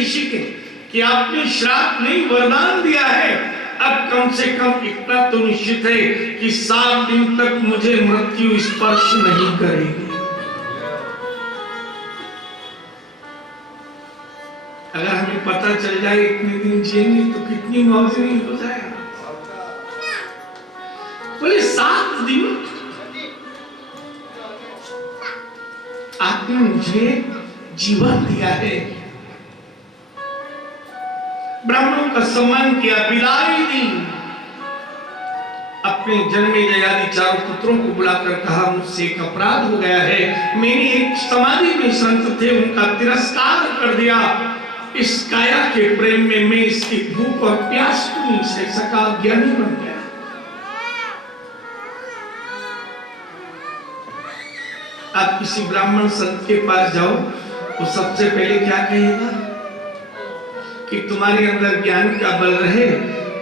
ऋषि के कि आपने श्राप नहीं वरदान दिया है, अब कम से कम इतना तो निश्चित है कि 7 दिन तक मुझे मृत्यु स्पर्श नहीं करेगी। अगर हमें पता चल जाए इतने दिन जिएंगे तो कितनी मौज नहीं हो जाएगा। बोले 7 दिन आपने मुझे जीवन दिया है, ब्राह्मणों का सम्मान किया, विदाई दी। अपने जन्मेजय आदि 4 पुत्रों को बुलाकर कहा मुझसे एक अपराध हो गया है, मेरी एक समाधि में संत थे उनका तिरस्कार कर दिया, इस काया के प्रेम में मैं इसकी भूख और प्यास को नहीं सह सका, ज्ञानी बन गया। आप किसी ब्राह्मण संत के पास जाओ तो सबसे पहले क्या कहेगा कि तुम्हारे अंदर ज्ञान का बल रहे।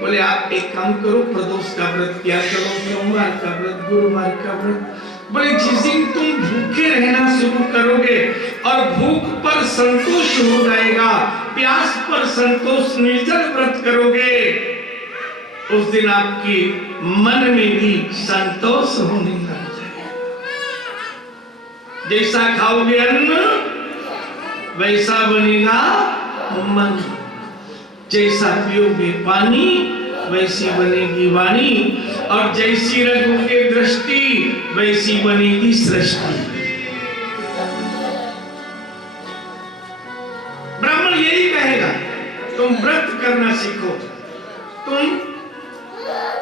बोले आप एक काम करो, प्रदोष का व्रत किया करो, सोमवार का व्रत, गुरुवार का व्रत। बोले जिस दिन तुम भूखे रहना शुरू करोगे और भूख पर संतोष हो जाएगा, प्यास पर संतोष, निर्जल व्रत करोगे, उस दिन आपकी मन में भी संतोष होने लग जाएगा। जैसा खाओगे अन्न वैसा बनेगा मन, जैसा पियोगे पानी वैसी बनेगी वाणी, और जैसी रखोगे दृष्टि वैसी बनेगी सृष्टि। ब्राह्मण यही कहेगा तुम व्रत करना सीखो, तुम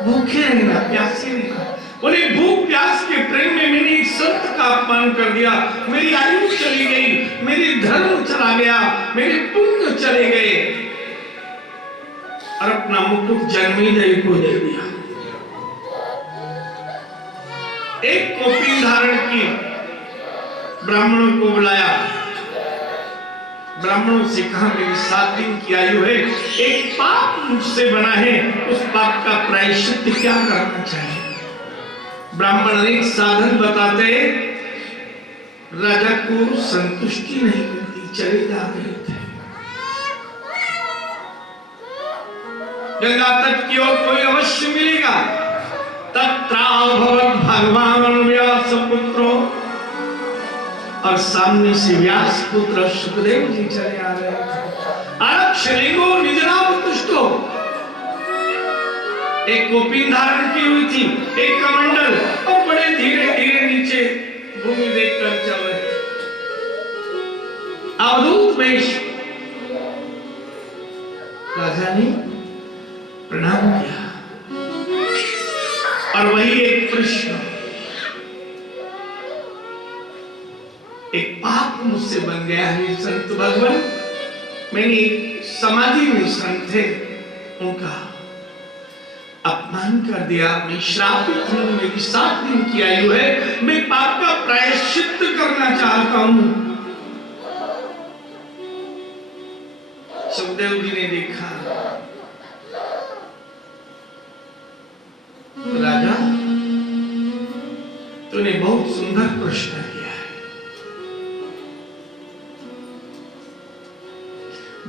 भूखे रहना, प्यासे रहना। बोले भूख प्यास के प्रेम में मैंने एक संत का अपमान कर दिया, मेरी आयु चली गई, मेरी धर्म चला गया, मेरे पुण्य चले गए, और अपना मुकुट जन्मेजय को दे दिया। एक कौपीन धारण की, ब्राह्मणों को बुलाया, ब्राह्मणों से कहा मेरी 7 दिन की आयु है, एक पाप मुझसे बना है, उस पाप का प्रायश्चित क्या करना चाहिए। ब्राह्मण एक साधन बताते, राजा को संतुष्टि नहीं मिलती, चले जा रहे थे गंगा तट की ओर, कोई अवश्य मिलेगा। तत्राभवत् भगवान व्यास पुत्रो, और सामने से व्यास पुत्र सुखदेव जी चले आ रहे थे। आरक्षलिंगो निजनाम तुष्टो, एक कौपीन धारण की हुई थी, एक कमंडल, और बड़े धीरे धीरे नीचे भूमि देखकर चल रहे। अवधूत वेश, राजा ने प्रणाम किया, और वही एक प्रश्न, एक पाप मुझसे बन गया है संत भगवान, मैंने एक समाधि में संत थे उनका अपमान कर दिया, मैं श्रापित हूं, मेरी 7 दिन की आयु है, मैं पाप का प्रायश्चित करना चाहता हूं। सुखदेव जी ने देखा, राजा तूने बहुत सुंदर प्रश्न किया है,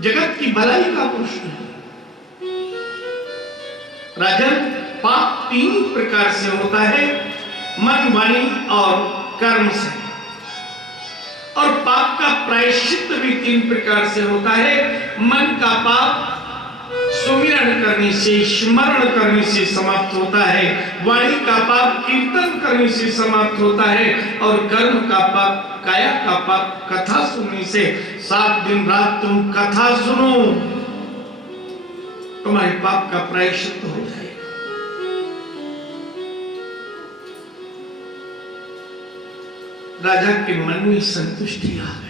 जगत की भलाई का प्रश्न है। राजन, पाप 3 प्रकार से होता है, मन, वाणी और कर्म से, और पाप का प्रायश्चित भी 3 प्रकार से होता है। मन का पाप सुमिरन करने से, स्मरण करने से समाप्त होता है, वाणी का पाप कीर्तन करने से समाप्त होता है, और कर्म का पाप, काया का पाप कथा सुनने से। 7 दिन रात तुम कथा सुनो, तुम्हारे पाप का प्रायश्चित हो जाएगा। राजा के मन में संतुष्टि आ गई।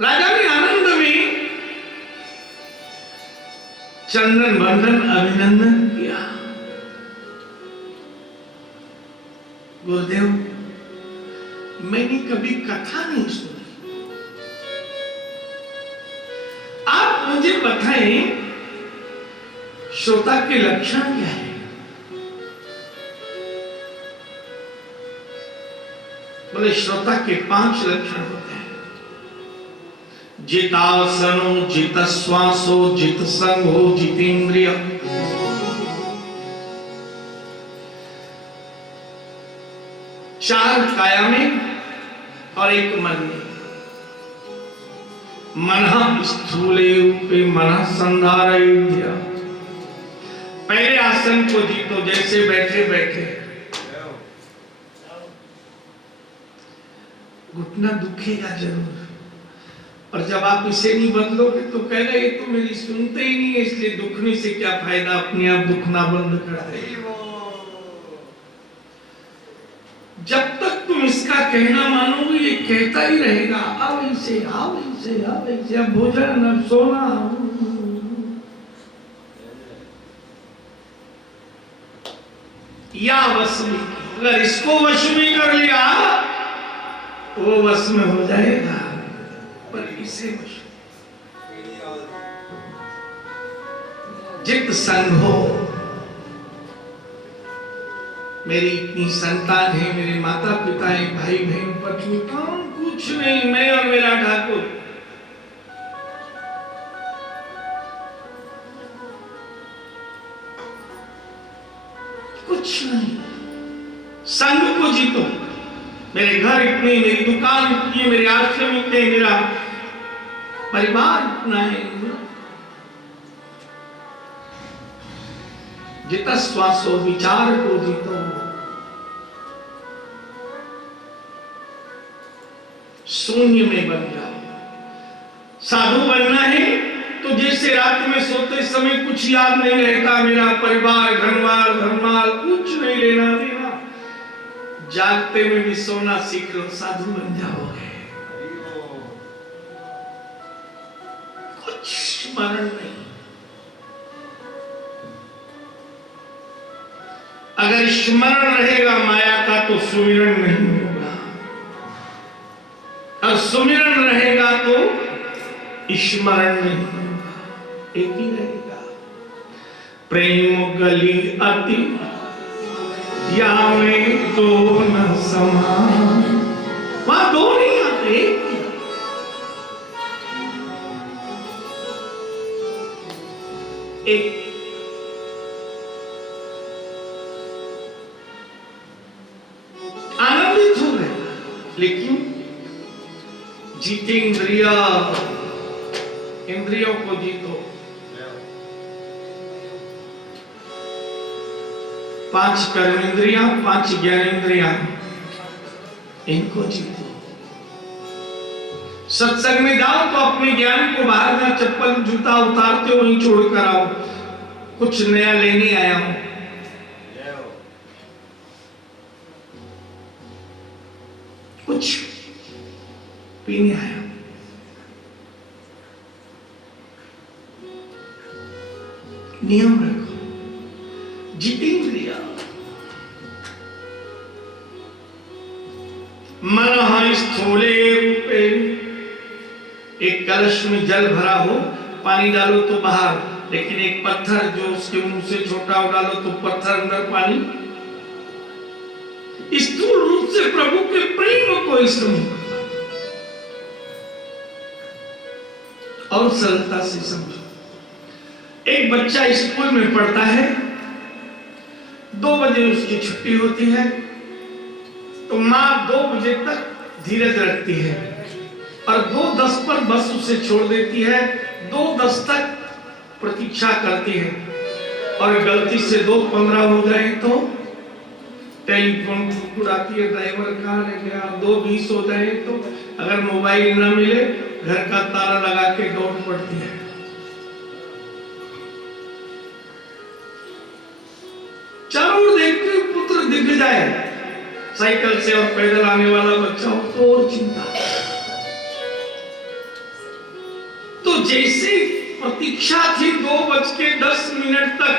राजा ने आनंद में चंदन बंदन अभिनंदन किया। गुरुदेव, मैंने कभी कथा नहीं सुनी, आप मुझे बताएं श्रोता के लक्षण क्या है। बोले श्रोता के 5 लक्षण होते हैं। जितासनो, जितश्वासो, जितसंगो, जितेंद्रिय। चार काया में और एक मन में। मनः स्थूले रूपे मनः संधारयेद्या। पहले आसन को जीतो, जैसे बैठे बैठे घुटना दुखेगा जरूर, और जब आप इसे नहीं बदलोगे तो कहेगा ये तो मेरी सुनते ही नहीं है, इसलिए दुखने से क्या फायदा, अपने आप दुखना बंद कर दे। जब तक तुम इसका कहना मानोगे ये कहता ही रहेगा, अब ऐसे अब ऐसे अब ऐसे, अब भोजन अब सोना। या वश में, अगर इसको वश में कर लिया वो वश में हो जाएगा, पर इसे वश। जित संघो, मेरी इतनी संतान है, मेरे माता पिता है, भाई बहन पत्नी, कौन कुछ नहीं, मैं और मेरा ठाकुर। कुछ नहीं, संग को जीतो। मेरे घर इतने, मेरी दुकान इतनी, मेरे आश्रम इतने, मेरा परिवार इतना है। जितना श्वासो, विचार को जीतो। शून्य में बन जाओ। साधु बनना है तो जैसे रात में सोते समय कुछ याद नहीं रहता, मेरा परिवार, घरवार, धर्माल, कुछ नहीं लेना देना, जागते में भी सोना सीख लो, साधु बन जाओगे। कुछ स्मरण नहीं। अगर स्मरण रहेगा माया का तो सुमिरन नहीं होगा, और सुमिरन रहेगा तो स्मरण नहीं होगा, एक ही रहेगा। प्रेम गली अति या में दो न समान, वहां दो नहीं आते, एक। आनंदित हो गए, लेकिन जीते इंद्रियों को जीतो। 5 कर्म इंद्रियां, 5 ज्ञान इंद्रियां, इनको जीतो। सत्संग में जाओ तो अपने ज्ञान को बाहर ना, चप्पल जूता उतारते हो वहीं छोड़ कर आओ, कुछ नया लेने आया हूं। कुछ पीने आया। नियम रखो, जितेंद्रिय। मनः स्थूले रूपे, एक कलश में जल भरा हो, पानी डालो तो बाहर, लेकिन एक पत्थर जो उसके मुंह से छोटा हो डालो तो पत्थर अंदर, पानी। स्थूल रूप से प्रभु के प्रेम को समझो और सरलता से समझो। एक बच्चा स्कूल में पढ़ता है, 2 बजे उसकी छुट्टी होती है, तो माँ 2 बजे तक धीरज रखती है और 2:10 पर बस उसे छोड़ देती है। 2:10 तक प्रतीक्षा करती है, और गलती से 2:15 हो जाए तो टेलीफोन उड़ाती है, ड्राइवर कहाँ रह गया। 2:20 हो जाए तो अगर मोबाइल न मिले घर का ताला लगा के दौड़ पड़ती है। चारों देखते पुत्र दिख जाए, साइकिल से और पैदल आने वाला बच्चा हो तो और चिंता। तो जैसे प्रतीक्षा थी 2:10 तक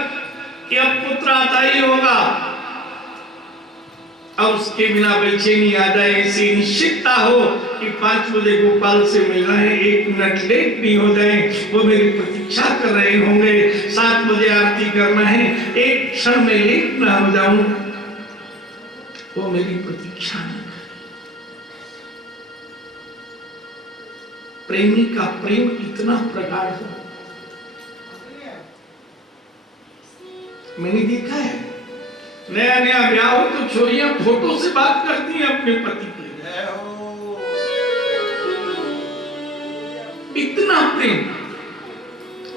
कि अब पुत्र आता ही होगा, अब उसके बिना बेचैनी आ जाए, ऐसी निश्चितता हो कि 5 बजे गोपाल से मिलना है, 1 मिनट लेट नहीं हो जाए, वो मेरी प्रतीक्षा कर रहे होंगे। 7 बजे आरती करना है, 1 क्षण में लेट ना हो जाऊं, वो मेरी प्रतीक्षा न करे। प्रेमी का प्रेम इतना प्रगाढ़ हो। मैंने देखा है, नया नया ब्याह हो तो छोरियां फोटो से बात करती हैं अपने पति के, इतना प्रेम।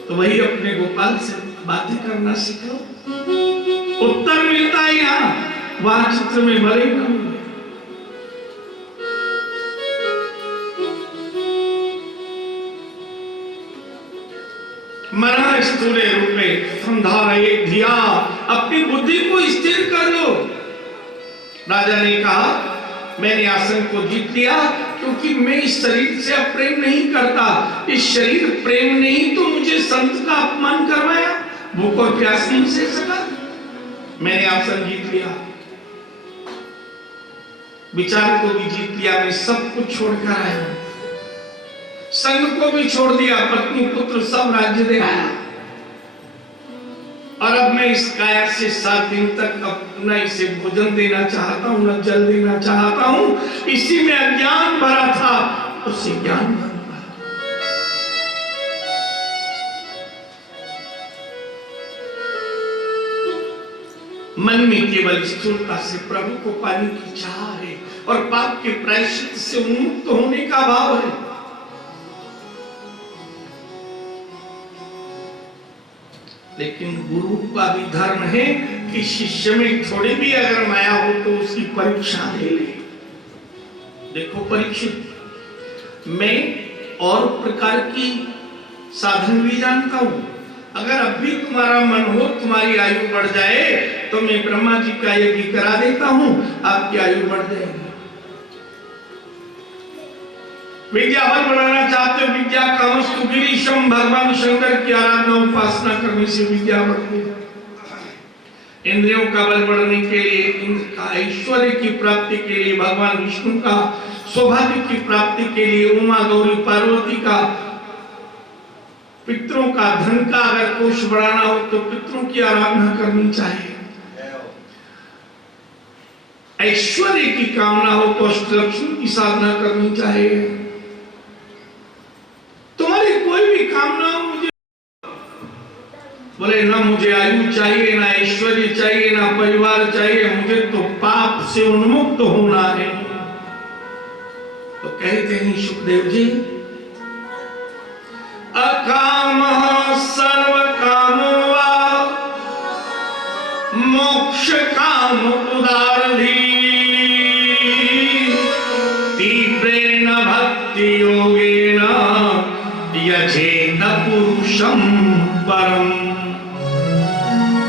तो वही अपने गोपाल से बातें करना सीखो। उत्तर मिलता है यहाँ, वहां चित्र में मरे न मिले। मना स्थूले रूपे संधारये धिया, अपनी बुद्धि को स्थिर कर लो। राजा ने कहा मैंने आसन को जीत लिया क्योंकि मैं इस शरीर से अब प्रेम नहीं करता। इस शरीर प्रेम नहीं तो मुझे संत का अपमान करवाया, भूख और प्यास नहीं सह सका, मैंने आसन जीत लिया, विचार को भी जीत लिया, मैं सब कुछ छोड़कर आया हूं, संग को भी छोड़ दिया, पत्नी पुत्र सब राज्य दे आया, और अब मैं इस काया से 7 दिन तक अब न इसे भोजन देना चाहता हूं, न जल देना चाहता हूं। इसी में अज्ञान भरा था, उसे ज्ञान भरा। मन में केवल स्थूलता से प्रभु को पाने की चाह है और पाप के प्रायश्चित से उन्मुक्त होने का भाव है। लेकिन गुरु का भी धर्म है कि शिष्य में थोड़ी भी अगर माया हो तो उसकी परीक्षा ले ले। देखो परीक्षित, मैं और प्रकार की साधन भी जानता हूं, अगर अब भी तुम्हारा मन हो, तुम्हारी आयु बढ़ जाए तो मैं ब्रह्मा जी का यज्ञ करा देता हूं, आपकी आयु बढ़ जाएगी। विद्या बल बढ़ाना चाहते हो, विद्या कामस्तु गिरीशम, भगवान शंकर की आराधना उपासना करने से विद्या बढ़ती है। इंद्रियों का बल बढ़ने के लिए, इंद्र का ऐश्वर्य की प्राप्ति के लिए, भगवान विष्णु का सौभाग्य की प्राप्ति के लिए, उमा गौरी पार्वती का, पितरों का धन का अगर कोष बढ़ाना हो तो पितरों की आराधना करनी चाहिए। ऐश्वर्य की कामना हो तो अष्टलक्ष्मी की साधना करनी चाहिए। तुम्हारी कोई भी कामना हो, मुझे बोले ना मुझे आयु चाहिए, ना ऐश्वर्य चाहिए, ना परिवार चाहिए, मुझे तो पाप से उन्मुक्त होना है, तो कहते हैं सुखदेव जी, अकामः सर्व कामो वा मोक्ष काम उदारधी तीव्रेण भक्ति योगेन यजेत पुरुषं परम।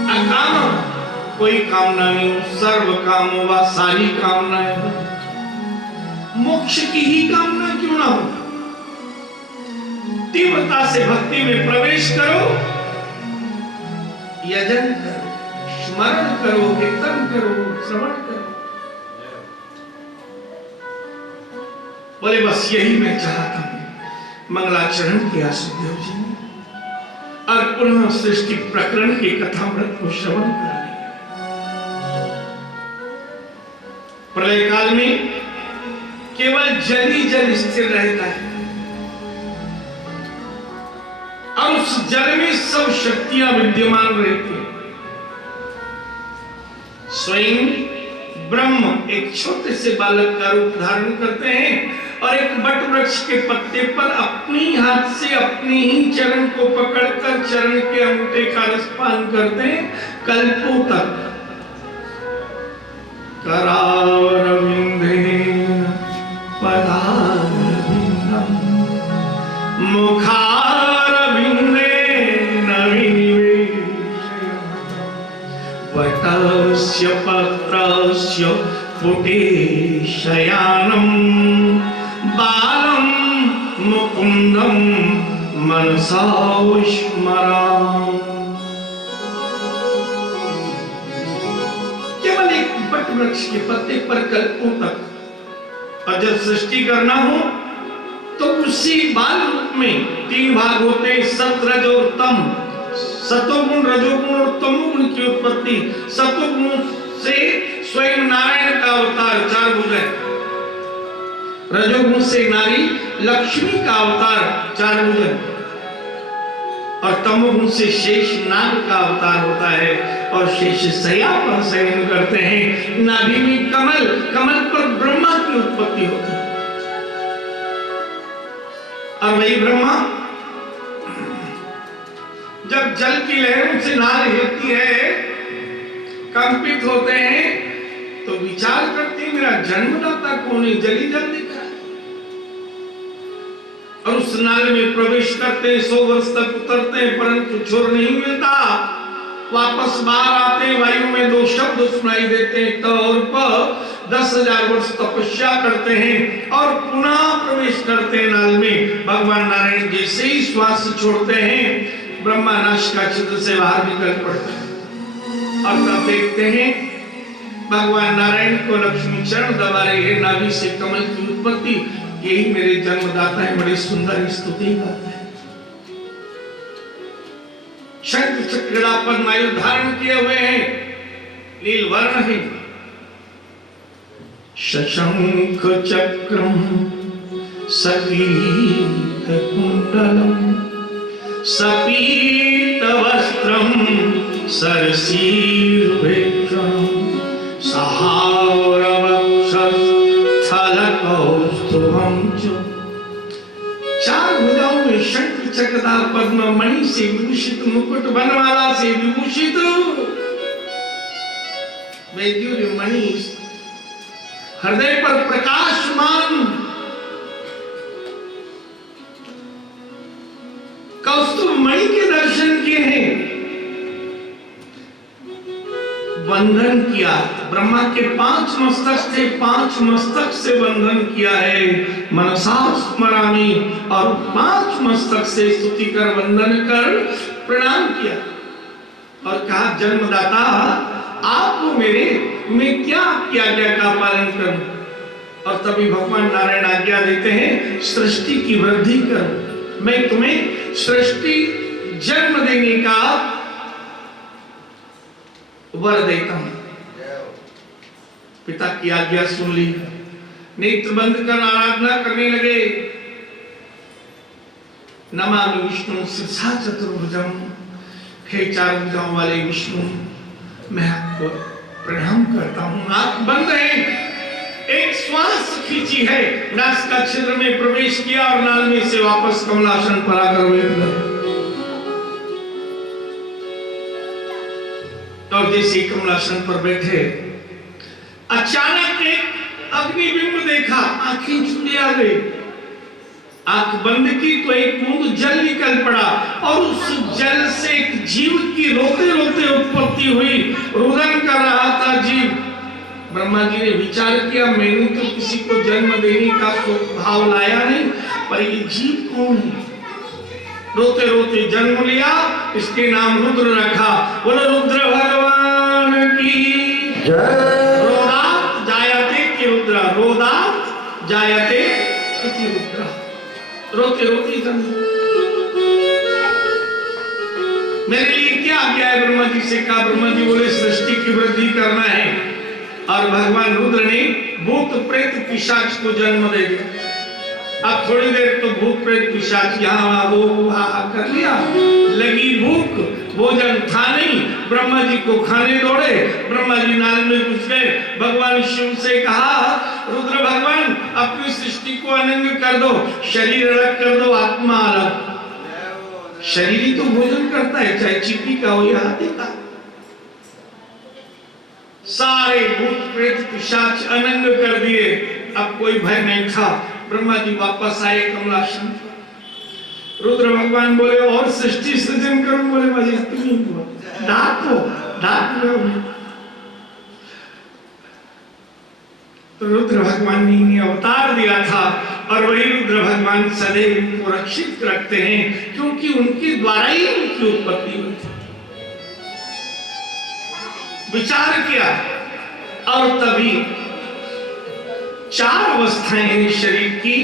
अकाम, कोई कामना नहीं, सर्व कामो वा, सारी कामनाएं हो, मोक्ष की ही कामना क्यों ना हो, तीव्रता से भक्ति में प्रवेश करो, यजन करो, स्मरण करो, कीर्तन करो, श्रवण करो। बोले बस यही मैं चाहता हूं। मंगलाचरण किया सुखदेव जी ने और पुनः सृष्टि प्रकरण के कथामृत को श्रवण करा लिया। प्रलय काल में केवल जल ही जल स्थिर रहता है और उस जल में सब शक्तियां विद्यमान रहती हैं। स्वयं ब्रह्म एक छोटे से बालक का रूप धारण करते हैं और एक बट वृक्ष के पत्ते पर अपनी हाथ से अपने ही चरण को पकड़कर चरण के अंगूठे का रस पान करते हैं कल्पों तक। करारविंदेन पदारविंदम मुखारविंदेन विनिवेशय वटस्य पत्रस्य पुटे शयानम बालम मुकुंदम मनसा स्मरामि। केवल एक बट वृक्ष के पत्ते पर कल्पों तक, और जब सृष्टि करना हो तो उसी बाल रूप में 3 भाग होते हैं, सत रज और तम। सतोगुण, रजोगुण और तमोगुण की उत्पत्ति। सतोगुण से स्वयं नारायण का अवतार 4 भुजाएं, रजोगुण से नारी लक्ष्मी का अवतार चारभुजन, और तमोगुण से शेष नाग का अवतार होता है और शेष शैया पर शयन करते हैं। नाभि में कमल, कमल पर ब्रह्मा की उत्पत्ति होती है। और वही ब्रह्मा जब जल की लहरों से नाल हिलती है, कंपित होते हैं, तो विचार करते हैं मेरा जन्मदाता कौन है, जल ही जल दिख रहा है। और उस नाल में प्रवेश करते हैं, 100 वर्ष तक उतरते हैं, परंतु छोर नहीं मिलता। वापस बाहर आते हैं, वायु में 2 शब्द सुनाई देते हैं, त और प। 10,000 वर्ष तपस्या करते हैं और पुनः प्रवेश करते हैं नाल में। भगवान नारायण जैसे ही श्वास छोड़ते हैं, ब्रह्मा नासिका छिद्र से बाहर निकल पड़ते हैं। और तब देखते हैं भगवान नारायण को लक्ष्मी चरण दबा रही है, नाभि से कमल की उत्पत्ति। यही मेरे जन्मदाता है। बड़ी सुंदर स्तुति करते हैं। शंख चक्र पद्मायु धारण किए हुए हैं, नील वर्ण है। शशंख चक्रम सपीत कुंडलम सपीत वस्त्रम सरसीरुभेक्षणम सहावरवक्षस्थलकौस्तुभं च। 4 भुजाओं में शंख चक्रधा पद्म मणि से विभूषित, मुकुट बनमाला से विभूषित वैदुर्य मणि, हृदय पर प्रकाशमान कौस्तुभ मणि के दर्शन किए हैं। बंधन किया, ब्रह्मा के 5 मस्तक थे, 5 मस्तक से बंधन किया है। मनसा स्मरामि, और 5 मस्तक से स्तुति कर वंदन कर प्रणाम किया और कहा जन्मदाता आपको मैं क्या आज्ञा का पालन करूं। और तभी भगवान नारायण आज्ञा देते हैं सृष्टि की वृद्धि कर, मैं तुम्हें सृष्टि जन्म देने का वर देता हूं। पिता की आज्ञा सुन ली, नेत्र बंद कर आराधना करने लगे। नमामि विष्णु शिरसा चतुर्भुजम, हे 4 भुजाओं वाले विष्णु, मैं आपको प्रणाम करता हूं। आंख बंद है, एक श्वास खींची है, नासिका छिद्र में प्रवेश किया और नाल में से वापस कमलासन पर आकर बैठ गए। और जैसे कमलासन पर बैठे, अचानक एक अग्निबिंब देखा, आंखें झुंझे आ गई। आंख बंद की तो एक बूंद जल निकल पड़ा और उस जल से एक जीव की रोते रोते उत्पत्ति हुई। रुदन कर रहा था जीव। ब्रह्मा जी ने विचार किया, मैंने तो किसी को जन्म देने का भाव लाया नहीं, पर ये जीव कौन है? रोते रोते जन्म लिया, इसके नाम रुद्र रखा। बोलो रुद्र भगवान की जय। रोदात जायते कि रुद्र, रोदात जायते कि रुद्र। रोते रोते जन्म। मेरे लिए क्या आज्ञा है? ब्रह्मा जी से कहा। ब्रह्मा जी बोले सृष्टि की वृद्धि करना है। और भगवान रुद्र ने भूत प्रेत पिशाच को जन्म दे दिया। अब थोड़ी देर तो भूत प्रेत पिशाच यहाँ वो कर लिया, लगी भूख, भोजन था नहीं, ब्रह्मा जी को खाने दौड़े। ब्रह्मा जी नाल में घुस गए। भगवान शिव से कहा, रुद्र भगवान अपनी सृष्टि को अनंग कर दो, शरीर अलग कर दो, आत्मा अलग। शरीर ही तो भोजन करता है, चाहे चिपी का हो या हाथी का। सारे भूत प्रेत पिशाच अनंग कर दिए। अब कोई भय नहीं था। ब्रह्मा जी वापस आए कमलासन। रुद्र भगवान बोले और सृष्टि सृजन करूं? बोले मुझे डाको। तो रुद्र भगवान ने अवतार दिया था और वही रुद्र भगवान सदैव उनको रक्षित रखते हैं, क्योंकि उनके द्वारा ही उनकी उत्पत्ति हुई थी। विचार किया और तभी 4 अवस्थाएं हैं शरीर की।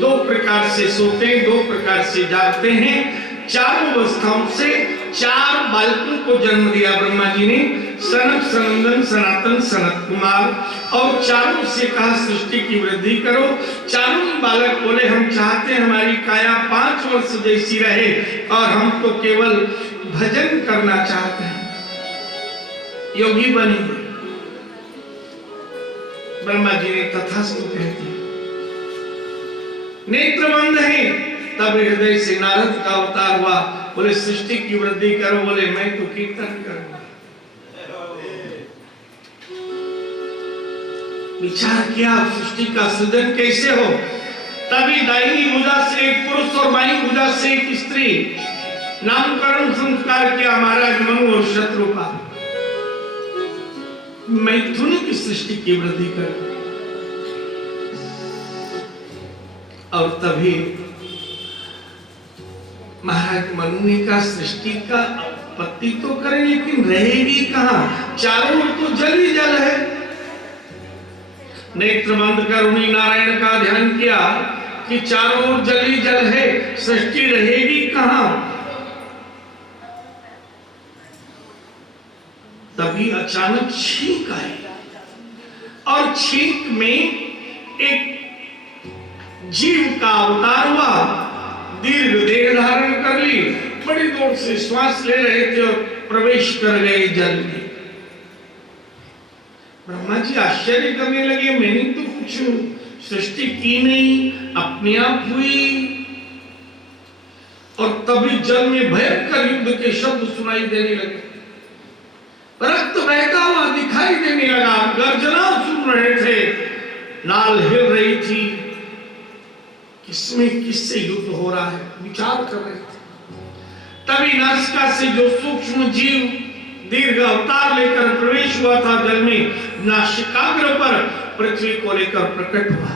2 प्रकार से सोते हैं, 2 प्रकार से जागते हैं। 4 अवस्थाओं से 4 बालकों को जन्म दिया ब्रह्मा जी ने। सनक, सनंदन, सनातन, सनत कुमार। और चारों से कहा सृष्टि की वृद्धि करो। चारों बालक बोले हम चाहते हैं हमारी काया 5 वर्ष जैसी रहे और हम तो केवल भजन करना चाहते हैं, योगी बनेंगे। ब्रह्मा जी ने तथास्तु कह दिया। नेत्र बंद है, तब हृदय से नारद का अवतार हुआ। बोले सृष्टि की वृद्धि करो। बोले मैं तो कीर्तन करूंगा। विचार किया सृष्टि का सृजन कैसे हो। तभी दाहिनी भुजा से एक पुरुष और बाईं भुजा से एक स्त्री नामकरण संस्कार किया महाराज मनु और शत्रु का। मैथुन की सृष्टि की वृद्धि कर। और तभी महाराज मनु ने कहा सृष्टि का उत्पत्ति तो करें लेकिन रहेगी कहां, चारों ओर तो जल ही जल है। नेत्र बंद कर उन्हीं नारायण का ध्यान किया कि चारों ओर जल ही जल है, सृष्टि रहेगी कहां। तभी अचानक छींक आई और छींक में एक जीव का अवतार हुआ। दीर्घ देह धारण कर ली, बड़ी दूर से श्वास ले रहे थे और प्रवेश कर गए जल में। ब्रह्मा जी आश्चर्य करने लगे, मैंने तो कुछ सृष्टि की नहीं, अपने आप हुई। और तभी जल में भयंकर युद्ध के शब्द सुनाई देने लगे, रक्त बहता हुआ दिखाई देने लगा, गर्जना सुन रहे थे, नाल हिल रही थी, किसमें किससे युद्ध हो रहा है विचार कर रहे थे। तभी नासिका से जो सूक्ष्म जीव दीर्घ अवतार लेकर प्रवेश हुआ था जल में, नासिकाग्र पर पृथ्वी को लेकर प्रकट हुआ।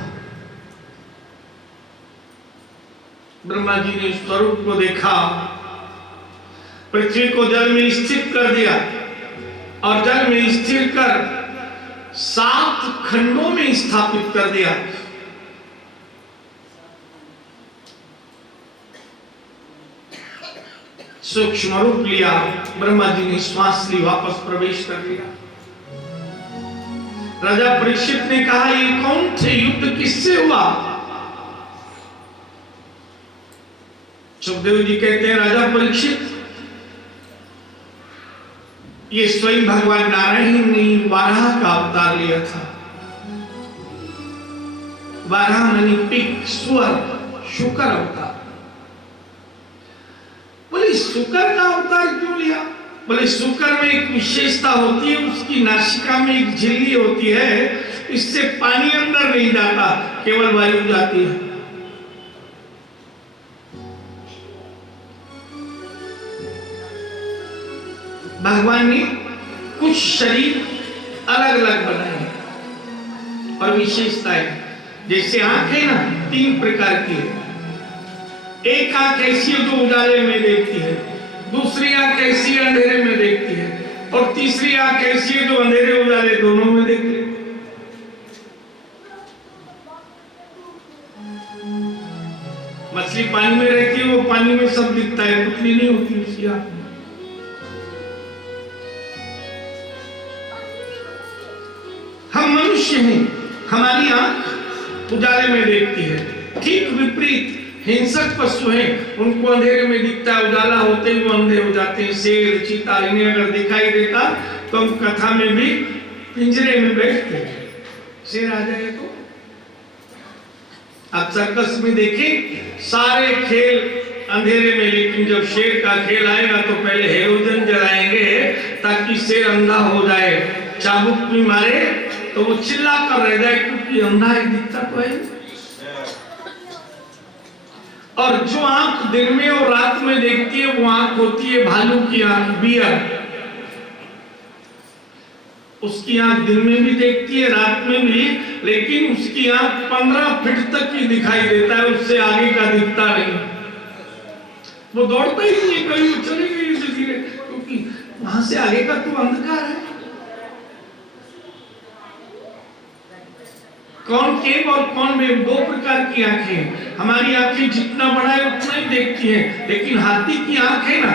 ब्रह्मा जी ने स्वरूप को देखा, पृथ्वी को जल में स्थित कर दिया और जल में स्थिर कर 7 खंडों में स्थापित कर दिया। सूक्ष्म रूप लिया, ब्रह्मा जी ने श्वास ली, वापस प्रवेश कर लिया। राजा परीक्षित ने कहा ये कौन थे, युद्ध किससे हुआ। सुखदेव जी कहते हैं राजा परीक्षित ये स्वयं भगवान नारायण ने वाराह का अवतार लिया था। वाराह मानी पिग, सुअर, शुकर अवतार। बोले शुकर का अवतार क्यों लिया। बोले शुकर में एक विशेषता होती है, उसकी नासिका में एक झिल्ली होती है, इससे पानी अंदर नहीं जाता, केवल वायु जाती है। भगवान ने कुछ शरीर अलग अलग बनाए और विशेषताएं, जैसे आंख है ना 3 प्रकार की है। एक आंख ऐसी है जो उजाले में देखती है, दूसरी आंख ऐसी है अंधेरे में देखती है, और तीसरी आंख ऐसी है जो अंधेरे उजाले दोनों में देखती है। मछली पानी में रहती है, वो पानी में सब दिखता है, पुतली नहीं होती उसकी आंख में। हम मनुष्य हैं, हमारी आंख उजाले में देखती है। ठीक विपरीत हिंसक पशु हैं, उनको अंधेरे में दिखता है, उजाला होते ही वो अंधे हो जाते हैं। शेर, चीता इन्हें अगर दिखाई देता तो हम कथा में भी पिंजरे में बैठते हैं, शेर आ जाए तो। आप सर्कस में देखें सारे खेल अंधेरे में, लेकिन जब शेर का खेल आएगा तो पहले हेलोजन जलाएंगे ताकि शेर अंधा हो जाए। चाबुक भी मारे तो वो चिल्ला कर रह जाए क्योंकि अंधा है, दिखता तो है। और जो आंख दिन में और रात में देखती है वो आंख होती है भालू की आंख, बियर। उसकी आंख दिन में भी देखती है, रात में भी, लेकिन उसकी आंख 15 फीट तक ही दिखाई देता है, उससे आगे का दिखता नहीं। वो दौड़ता ही नहीं, कहीं चली गई धीरे, क्योंकि वहां से आगे का तो अंधकार है। कॉनकेव और कॉनवेव 2 प्रकार की आंखें। हमारी आंखें जितना बड़ा है उतना ही देखती हैं, लेकिन हाथी की आंख है ना,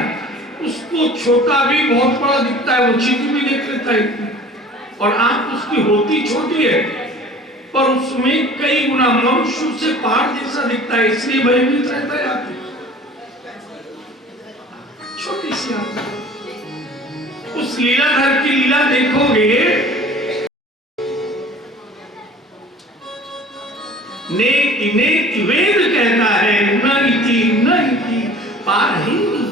उसको छोटा भी बहुत बड़ा दिखता है, वो चीज भी देख लेता है। और आंख उसकी होती छोटी है पर उसमें कई गुना मनुष्य से पहाड़ जैसा दिखता है, इसलिए भयभीत रहता है आदमी। छोटी सी आंख। उस लीलाधर की लीला देखोगे, नेति नेति वेद कहता है, न इति पार ही नहीं।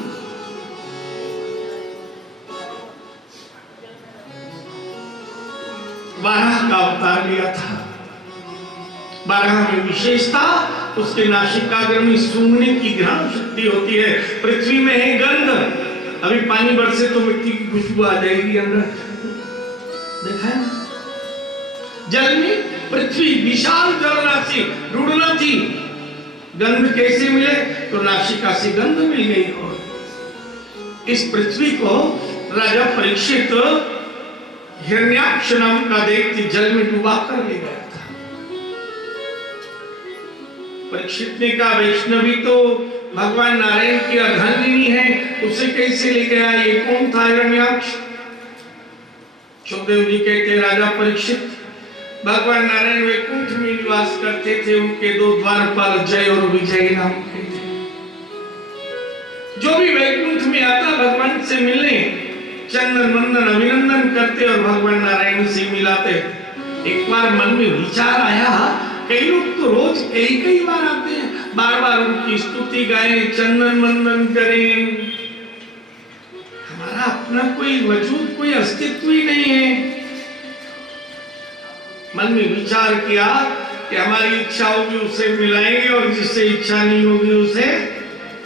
बारह का अवतार लिया था। बारह में विशेषता उसके नासिकाग्र में सूंघने की घ्राण शक्ति होती है। पृथ्वी में है गंध, अभी पानी बरसे तो मिट्टी की खुशबू आ जाएगी अंदर, देखा है? जल में पृथ्वी विशाल जल राशि ढूंढना थी, गंध कैसे मिले? तो नासिका से गंध मिल गई। और इस पृथ्वी को राजा परीक्षित हिरण्याक्ष नाम का दैत्य जल में डुबा कर ले गया था। परीक्षित ने कहा, वैष्णवी तो भगवान नारायण की अर्धांगिनी है, उसे कैसे ले गया? ये कौन था हिरण्याक्ष? सुखदेव जी कहते, राजा परीक्षित, भगवान नारायण वैकुंठ में निवास करते थे, उनके दो द्वारपाल जय और विजय नाम के थे। जो भी वैकुंठ में आता भगवान से मिलने, चंदन वंदन अभिनंदन करते और भगवान नारायण से मिलाते। एक बार मन में विचार आया, कई लोग तो रोज कई बार आते हैं, बार बार उनकी स्तुति गाएं, चंदन वंदन करें, हमारा अपना कोई वजूद, कोई अस्तित्व ही नहीं है। मन में विचार किया कि हमारी इच्छा होगी उसे मिलाएंगे और जिससे इच्छा नहीं होगी उसे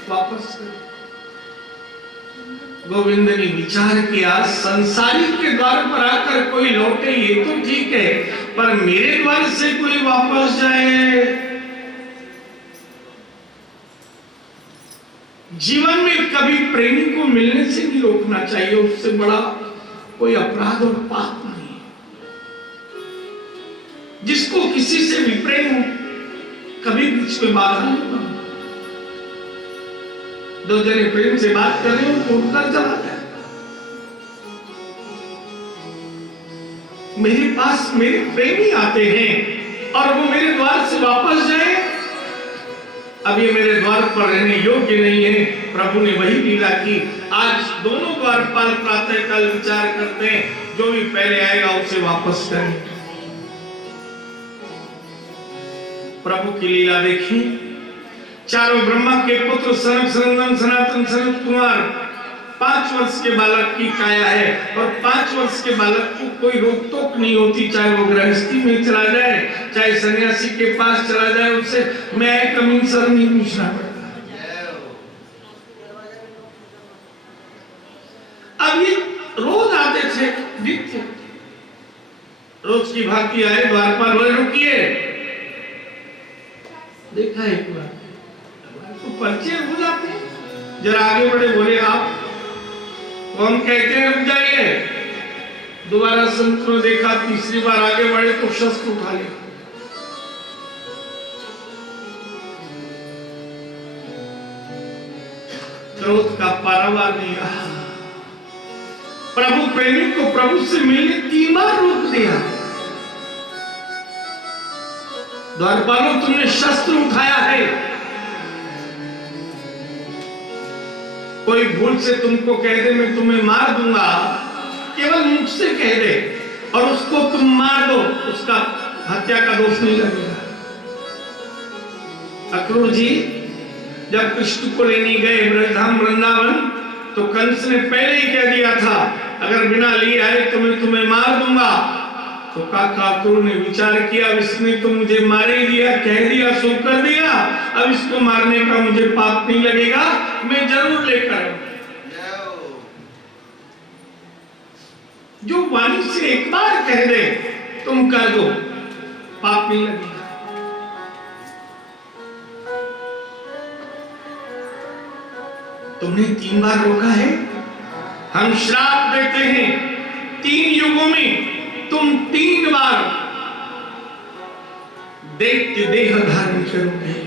वापस करें। गोविंद ने विचार किया, संसारी के द्वार पर आकर कोई लौटे ये तो ठीक है, पर मेरे द्वार से कोई वापस जाए। जीवन में कभी प्रेमी को मिलने से नहीं रोकना चाहिए, उससे बड़ा कोई अपराध और पाप नहीं। जिसको किसी से भी प्रेम हो, कभी बीच में बाधा नहीं बना। दो जने प्रेम से बात कर रहे हो तो उठकर चला जाए। मेरे पास मेरे प्रेमी आते हैं और वो मेरे द्वार से वापस जाए, अब ये मेरे द्वार पर रहने योग्य नहीं है। प्रभु ने वही लीला की। आज दोनों द्वारपाल प्रातः काल विचार करते हैं, जो भी पहले आएगा उसे वापस करें। प्रभु की लीला देखी। चारों ब्रह्मा के पुत्र सनक सनंदन सनातन सनत कुमार 5 वर्ष के बालक की काया है और 5 वर्ष के बालक को कोई रोक टोक नहीं होती, चाहे वो गृहस्थी में चला जाए, चाहे सन्यासी के पास चला जाए, उससे मैं कमीन सर नहीं पूछना पड़ता। अब ये रोज आते थे, नित्य रोज की भांति आए, द्वारपाल बोले रुकिए। देखा एक बार तो परिचय हो जाते हैं, जरा आगे बढ़े, बोले आप कौन? कहते हैं रुक जाइए। दोबारा संत ने देखा, तीसरी बार आगे बढ़े तो शस्त्र उठा लिया। क्रोध का पारावार नहीं रहा। प्रभु प्रेमी को प्रभु से मिलने 3 बार रोक दिया। द्वारपालों, तुमने शस्त्र उठाया है, कोई भूल से तुमको कह दे मैं तुम्हें मार दूंगा, केवल मुझसे कह दे और उसको तुम मार दो, उसका हत्या का दोष नहीं लगेगा। अक्रूर जी जब कृष्ण को लेने गए ब्रजधाम वृंदावन, तो कंस ने पहले ही कह दिया था अगर बिना लिए आए तो मैं तुम्हें मार दूंगा। तो काका अक्रूर ने विचार किया, इसने तो मुझे मार ही दिया, कह दिया, सो कर दिया, अब इसको मारने का मुझे पाप नहीं लगेगा, मैं जरूर लेकर। जो वाणी से एक बार कह दे तुम कर दो, पाप नहीं लगेगा। तुमने 3 बार रोका है, हम श्राप देते हैं 3 युगों में तुम 3 बार दैत्य देह धारण करोगे।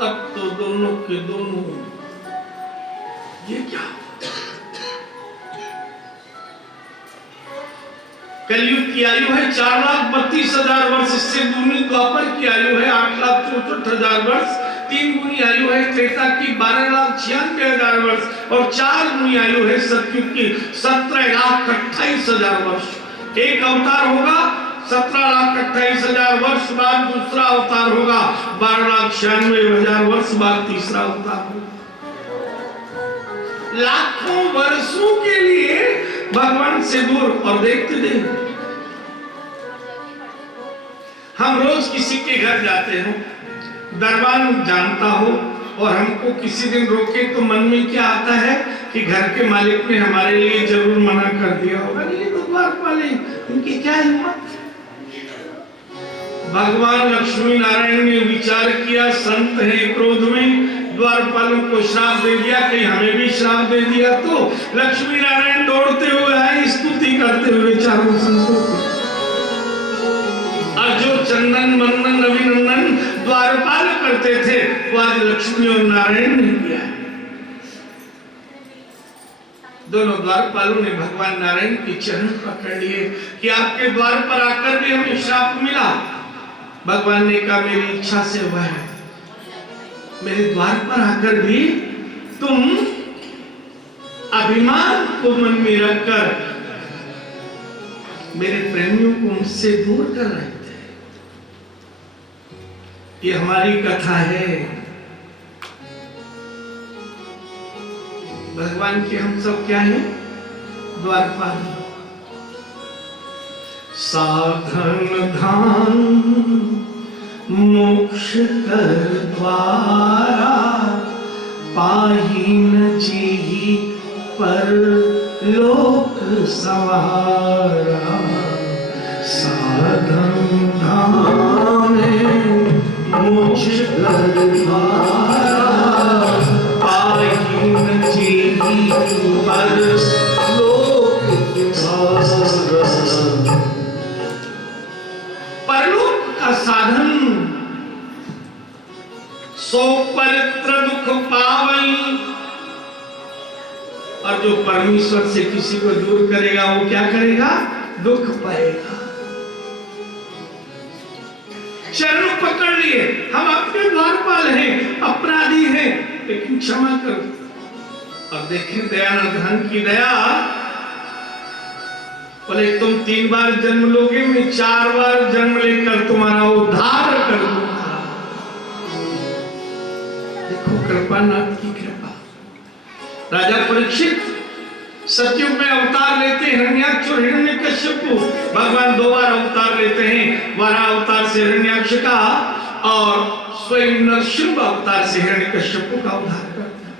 अब तो दोनों के दोनों ये क्या? कलयुग की आयु है 4,32,000 वर्ष, इससे दूनी द्वापर की आयु है 8,64,000 वर्ष, 3 गुनी आयु है त्रेता की 12,96,000 वर्ष और 4 गुनी आयु है सतयुग की 17,28,000 वर्ष। एक अवतार होगा 17,28,000 वर्ष बाद, दूसरा अवतार होगा 12,96,000 वर्ष बाद, तीसरा अवतार होगा। लाखों वर्षों के लिए भगवान से दूर। और देखते देखते हम रोज किसी के घर जाते हो, दरबार जानता हो और हमको किसी दिन रोके तो मन में क्या आता है कि घर के मालिक ने हमारे लिए जरूर मना कर दिया होगा, ये तो द्वारपाल है, इनकी क्या हिम्मत। भगवान लक्ष्मी नारायण ने विचार किया, संत है क्रोध में, द्वारपालों को श्राप दे दिया, कहीं हमें भी श्राप दे दिया तो लक्ष्मी नारायण दौड़ते हुए आए स्तुति करते हुए चारों संतों को। और जो चंदन वंदन अभिनंदन द्वारपाल करते थे वो आज लक्ष्मी और नारायण ने किया है। दोनों द्वारपालों ने भगवान नारायण के चरण पकड़ लिए कि आपके द्वार पर आकर भी हमें श्राप मिला। भगवान ने कहा मेरी इच्छा से हुआ है, मेरे द्वार पर आकर भी तुम अभिमान को मन में रखकर मेरे प्रेमियों को मुझसे दूर कर रहे थे। ये हमारी कथा है। भगवान के हम सब क्या हैं? द्वारपाल। साधन धाम मोक्ष कर द्वारा, पाहिन जी पर लोक सवारा। साधन धाम मोक्ष कर द्वारा, पाहिन जी पर लोक सवारा। परलोक का साधन सो परित्र दुख पावई। और जो परमेश्वर से किसी को दूर करेगा वो क्या करेगा? दुख पाएगा। चरण पकड़ लिए, हम आपके द्वारपाल हैं, अपराधी हैं, लेकिन क्षमा करो। और देखें दयानंद की दया, बोले तुम 3 बार जन्म लोगे, मैं 4 बार जन्म लेकर तुम्हारा उद्धार कर दूंगा। देखो कृपानाथ की कृपा। राजा परीक्षित सतयुग में अवतार लेते हैं, हिरण्याक्ष और हिरण्यकश्यप। भगवान 2 बार अवतार लेते हैं, वराह अवतार से हिरण्याक्ष का और स्वयं नरसिंह अवतार से हिरण्यकश्यप का उद्धार करते हैं।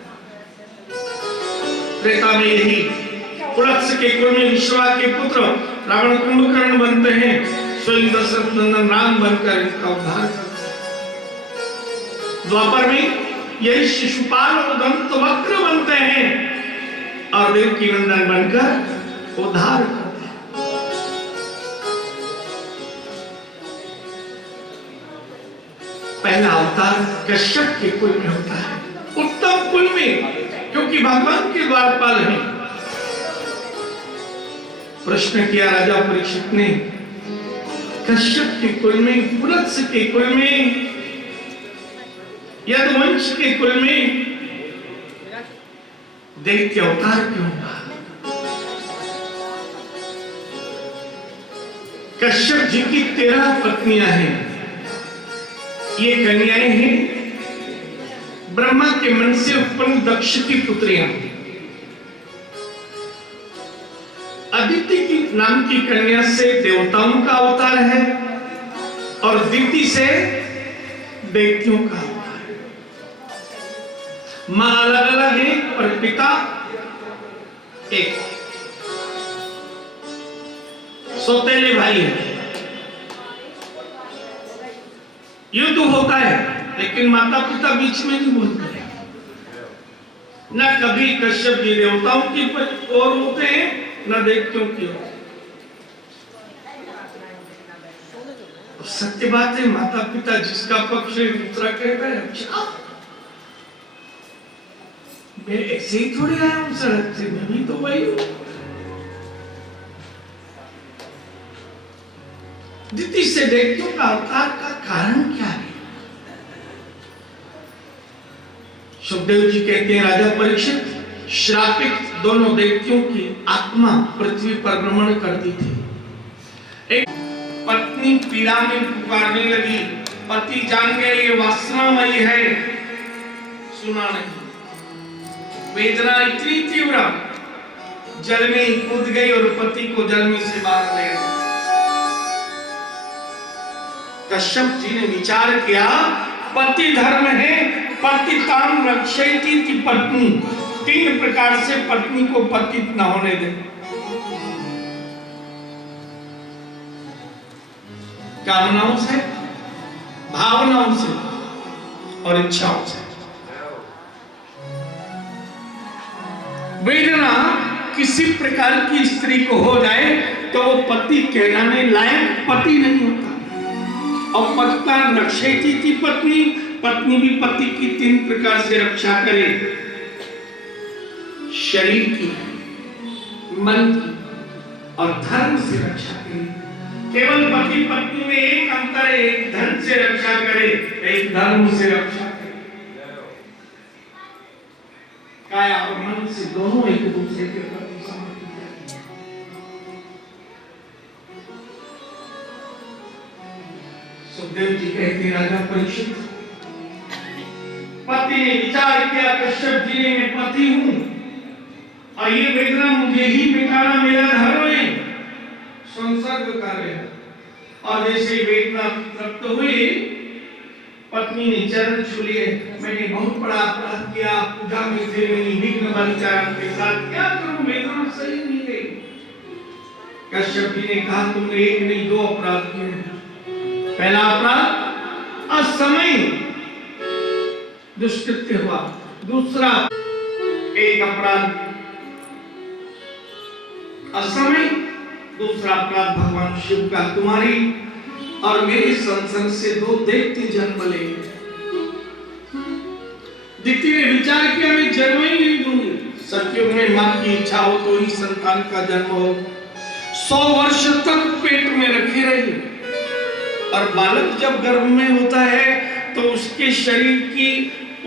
त्रेता में यही पुलत्स के कुल में विश्वा के पुत्र रावण कुंभकर्ण बनते हैं, स्वयं दशरथ नंदन राम बनकर इनका उद्धार करते हैं। द्वापर में यही शिशुपाल और दंतवक्र बनते हैं और देवकी नंदन बनकर उद्धार करते हैं। पहला अवतार कश्यप के कुल में होता है, उत्तम कुल में, क्योंकि भगवान के द्वारपाल हैं। प्रश्न किया राजा परीक्षित ने, कश्यप के कुल में, पुलत्स के कुल में, यदुवंश के कुल में दैत्य अवतार क्यों हुआ? कश्यप जी की 13 पत्नियां हैं। ये कन्याएं हैं ब्रह्मा के मन से उत्पन्न दक्ष की पुत्रियां। अदिति की नाम की कन्या से देवताओं का अवतार है और दिति से दैत्यों का अवतार है। मां अलग अलग है और पिता एक, सौतेले भाई है। युद्ध होता है लेकिन माता पिता बीच में नहीं बोलते हैं। न कभी कश्यप जी देवताओं की ओर होते हैं न दैत्यों की ओर। सत्य बात है, माता पिता जिसका पक्ष है दूसरा कहता है अच्छा मैं ऐसे ही थोड़ी आया हूं सड़क से, मैं भी तो वही हूं। दिति से दैत्यों का अवतार का कारण क्या है? सुखदेव जी कहते हैं, राजा परीक्षित, श्रापित दोनों दैत्यों की आत्मा पृथ्वी पर भ्रमण करती थी। एक पत्नी पीड़ा में पुकारने लगी, पति जान गए ये वासनामयी है, सुना नहीं। वेदना इतनी तीव्र, जल में कूद गई और पति को जल में से बाहर ले गई। कश्यप जी ने विचार किया, पति धर्म है, पति ताम रक्षयति थी पत्नी, 3 प्रकार से पत्नी को पतित न होने दे। कामनाओं से, भावनाओं से और इच्छाओं से। वेदना किसी प्रकार की स्त्री को हो जाए तो वो पति कहलाने लायक पति नहीं होता। और पत्ता रक्षयति थी पत्नी, पत्नी भी पति की 3 प्रकार से रक्षा करे, शरीर की, मन की और धर्म से रक्षा करे। केवल पति पत्नी में एक अंतर है, एक धन से रक्षा करे, एक धर्म से रक्षा करे। काया और मन से दोनों एक दूसरे के प्रति समर्पित हैं। सुखदेव जी कहते हैं, राजा परीक्षित, पति ने विचार किया, कश्यप जी ने मैं पति हूं और ये वेदना मुझे ही मिटाना मेरा धर्म है, संसर्ग कार्य। और जैसे वेदना तृप्त हुई, पत्नी ने चरण छू लिए, मैंने बहुत बड़ा अपराध किया, पूजा में से मैंने विघ्न बलिचारण के साथ, क्या करूं, वेदना सही नहीं गई। कश्यप जी ने कहा, तुमने 1 नहीं 2 अपराध किए। पहला अपराध असमय दुष्कृत्य हुआ, दूसरा एक अपराध असमय, दूसरा अपराध भगवान शिव का तुम्हारी और मेरी संसर्ग से 2 दैत्य जन्म ले। दिति ने विचार किया, मैं जन्म ही नहीं दूंगी। सत्युग में मां की इच्छा हो तो ही संतान का जन्म हो। 100 वर्ष तक पेट में रखे रहे और बालक जब गर्भ में होता है तो उसके शरीर की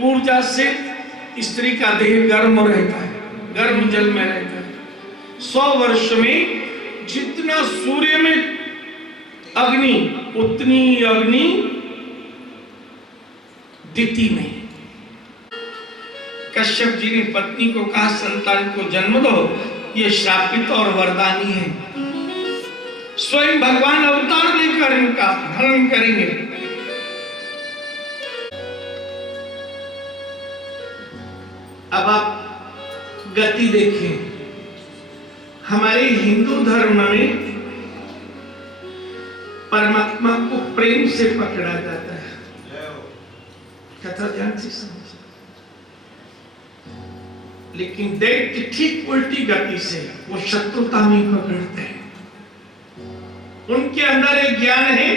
ऊर्जा से स्त्री का देह गर्म रहता है, गर्म जल में रहता है। 100 वर्ष में जितना सूर्य में अग्नि, उतनी अग्नि दिति में। कश्यप जी ने पत्नी को कहा, संतान को जन्म दो, ये श्रापित और वरदानी है। स्वयं भगवान अवतार लेकर इनका हरण करेंगे। अब आप गति देखें, हमारे हिंदू धर्म में परमात्मा को प्रेम से पकड़ा जाता है। कथा ध्यान से समझ। लेकिन दैत्य ठीक उल्टी गति से वो शत्रुता में पकड़ते हैं। उनके अंदर एक ज्ञान है,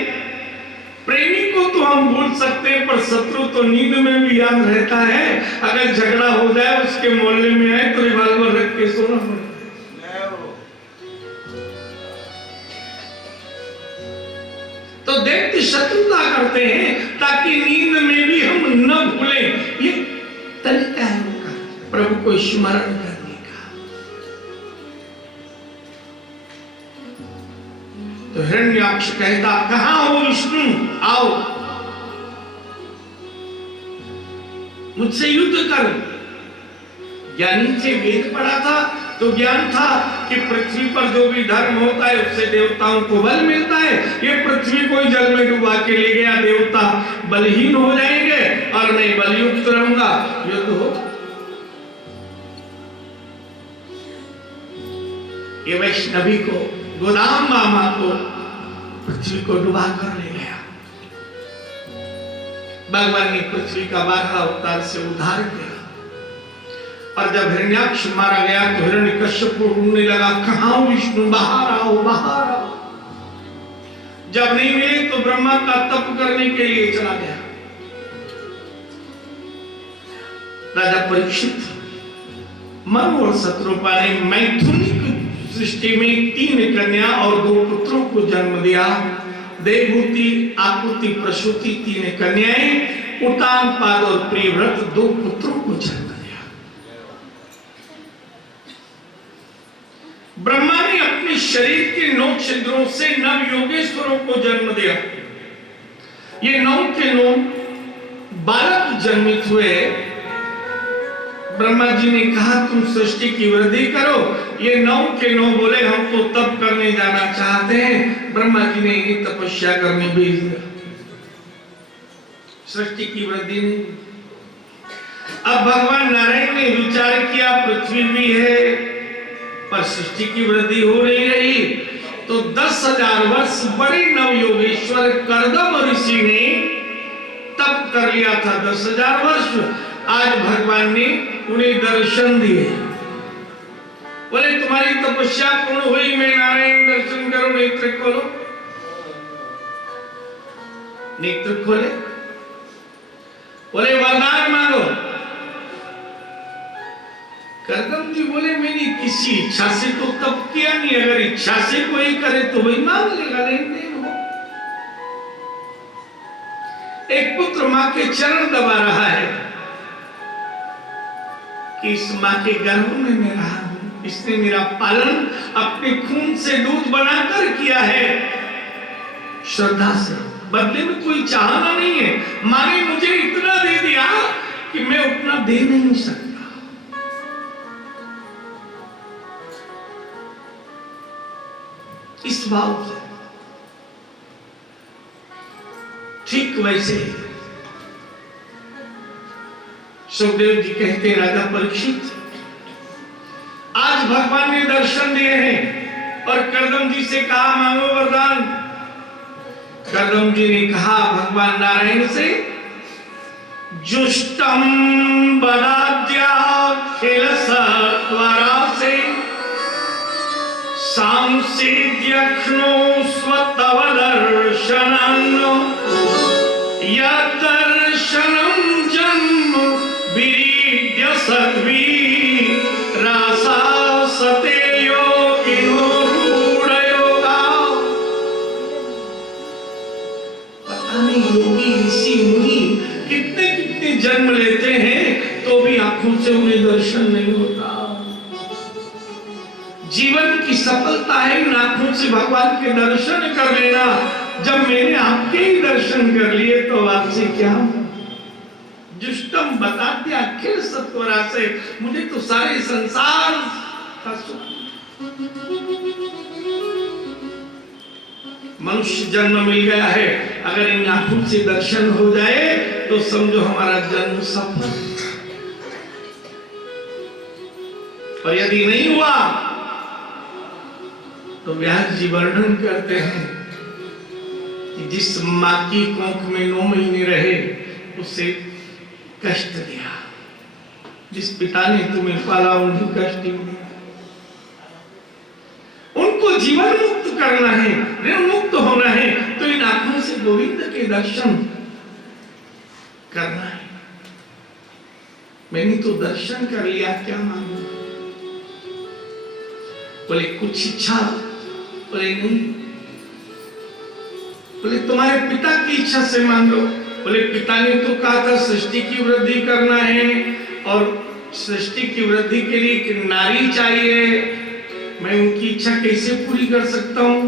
प्रेमी को तो हम भूल सकते हैं पर शत्रु तो नींद में भी याद रहता है। अगर झगड़ा हो जाए, उसके मोहल्ले में आए तो रिवॉल्वर रख के सोना पड़ता है। तो दैत्य शत्रुता करते हैं ताकि नींद में भी हम न भूलें। ये तरीका है उनका प्रभु को स्मरण करने का। तो हिरण्याक्ष कहता, कहां हो विष्णु, आओ मुझसे युद्ध करो। ज्ञानी से वेद पढ़ा था तो ज्ञान था कि पृथ्वी पर जो भी धर्म होता है उससे देवताओं को बल मिलता है। ये पृथ्वी को जल में डुबा के ले गया, देवता बलहीन हो जाएंगे और मैं बलयुक्त रहूंगा। युद्ध हो। ये वैष्णवी को, गोदाम मामा को पृथ्वी को डुबा कर ले गया। भगवान ने पृथ्वी का 12 अवतार से उद्धार किया। और जब हिरण्याक्ष मारा गया तो हिरण्यकश्यप को ढूंढने लगा, कहां विष्णु, बाहर आओ, बाहर आओ। जब नहीं मिले तो ब्रह्मा का तप करने के लिए चला गया। राजा परीक्षित मनु और शत्रुपा ने मैथुनिक सृष्टि में 3 कन्या और 2 पुत्रों को जन्म दिया। देवहूति, आकुति, प्रसूति 3 कन्याएं, उत्तानपाद और प्रियव्रत 2 पुत्रों को जन्म दिया। ब्रह्मा ने अपने शरीर के 9 छिद्रों से 9 योगेश्वरों को जन्म दिया। ये 9 के 9 बालक जन्मित हुए। ब्रह्मा जी ने कहा तुम सृष्टि की वृद्धि करो। ये 9 के 9 बोले हम तो तप करने जाना चाहते हैं। ब्रह्मा जी ने इन्हें तपस्या करने भेज दिया। सृष्टि की वृद्धि नहीं। अब भगवान नारायण ने विचार किया पृथ्वी भी है पर सृष्टि की वृद्धि हो नहीं रही, तो 10,000 वर्ष बड़े नव योगेश्वर कर्दम ऋषि ने तप कर लिया था। 10,000 वर्ष आज भगवान ने उन्हें दर्शन दिए। बोले तुम्हारी तपस्या पूर्ण हुई, मैं नारायण दर्शन करो। नेत्र खोलो। नेत्र खोले। बोले वरदान मांगो। कर्दम जी बोले मैंने किसी इच्छा से तो तप किया नहीं, अगर इच्छा से कोई करे तो वही मांग लेगा। लेन हो। एक पुत्र मां के चरण दबा रहा है कि इस मां के गर्भ में मैं रहा हूं, इसने मेरा पालन अपने खून से दूध बनाकर किया है, श्रद्धा से। बदले में कोई चाहना नहीं है। मां ने मुझे इतना दे दिया कि मैं उतना दे नहीं सकता। इस भाव से ठीक वैसे सुखदेव जी कहते हैं राजा परीक्षित आज भगवान ने दर्शन दिए हैं और कर्दम जी से कहा मांगो वरदान। कर्दम जी ने कहा भगवान नारायण से जुष्टम बदाद्या खेलसत्वरा से सांसिद्यक्ष्णो स्वतव दर्शनन्नो यदर्शनम जन्म विरीड्य सद्वी रासा सते योगिनो रूढ़योगा। पता नहीं योगी ऋषि मुनि कितने कितने जन्म लेते हैं तो भी आंखों से उन्हें दर्शन नहीं होता। जीवन की सफलता है इन आंखों से भगवान के दर्शन कर लेना। जब मैंने आपके ही दर्शन कर लिए तो आपसे क्या जुष्टम बता दिया अखिल सत्वरा से, मुझे तो सारे संसार का सुख। मनुष्य जन्म मिल गया है, अगर इन आंखों से दर्शन हो जाए तो समझो हमारा जन्म सफल। और यदि नहीं हुआ तो व्यास जी वर्णन करते हैं कि जिस मां की कोख में 9 महीने रहे उसे कष्ट दिया, जिस पिता ने तुम्हें पाला उन्हें कष्ट दिया। उनको जीवन मुक्त करना है, ऋण मुक्त होना है तो इन आंखों से गोविंद के दर्शन करना है। मैंने तो दर्शन कर लिया, क्या मांगू? बोले कुछ इच्छा? बोले नहीं। बोले तुम्हारे पिता की इच्छा से मांगो। बोले पिता ने तो कहा था सृष्टि की वृद्धि करना है और सृष्टि की वृद्धि के लिए एक नारी चाहिए, मैं उनकी इच्छा कैसे पूरी कर सकता हूं?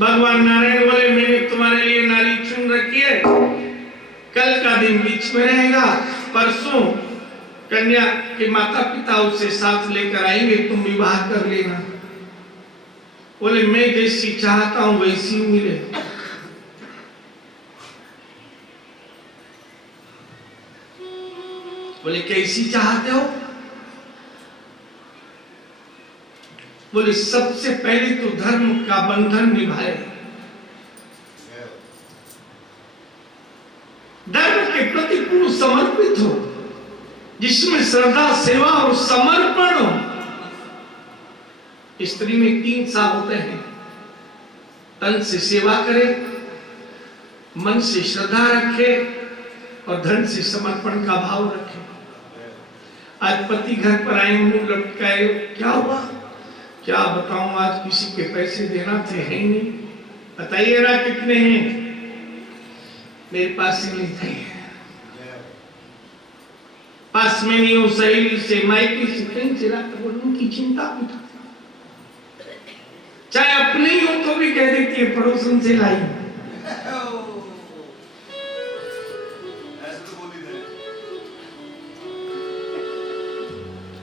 भगवान नारायण बोले मैंने तुम्हारे लिए नारी चुन रखी है, कल का दिन बीच में रहेगा, परसों कन्या के माता पिता उसे साथ लेकर आएंगे, तुम विवाह कर लेना। बोले मैं जैसी चाहता हूं वैसी मिले। बोले कैसी चाहते हो? बोले सबसे पहले तो धर्म का बंधन निभाए, धर्म के प्रति पूर्ण समर्पित हो, जिसमें श्रद्धा सेवा और समर्पण हो। स्त्री में 3 साल होते हैं, तन से सेवा करे, मन से श्रद्धा रखे और धन से समर्पण का भाव रखे। आज पति घर पर आए, मुंह लटकाए, क्या हुआ? क्या बताऊं, आज किसी के पैसे देना थे, है नहीं। बताइए ना कितने हैं? मेरे पास ही नहीं थे, पास में नहीं हो, सहेली से मायके से कहीं से लाकर बोलने की चिंता भी, चाहे अपने ही हो तो भी कह देती है पड़ोसन से लाई।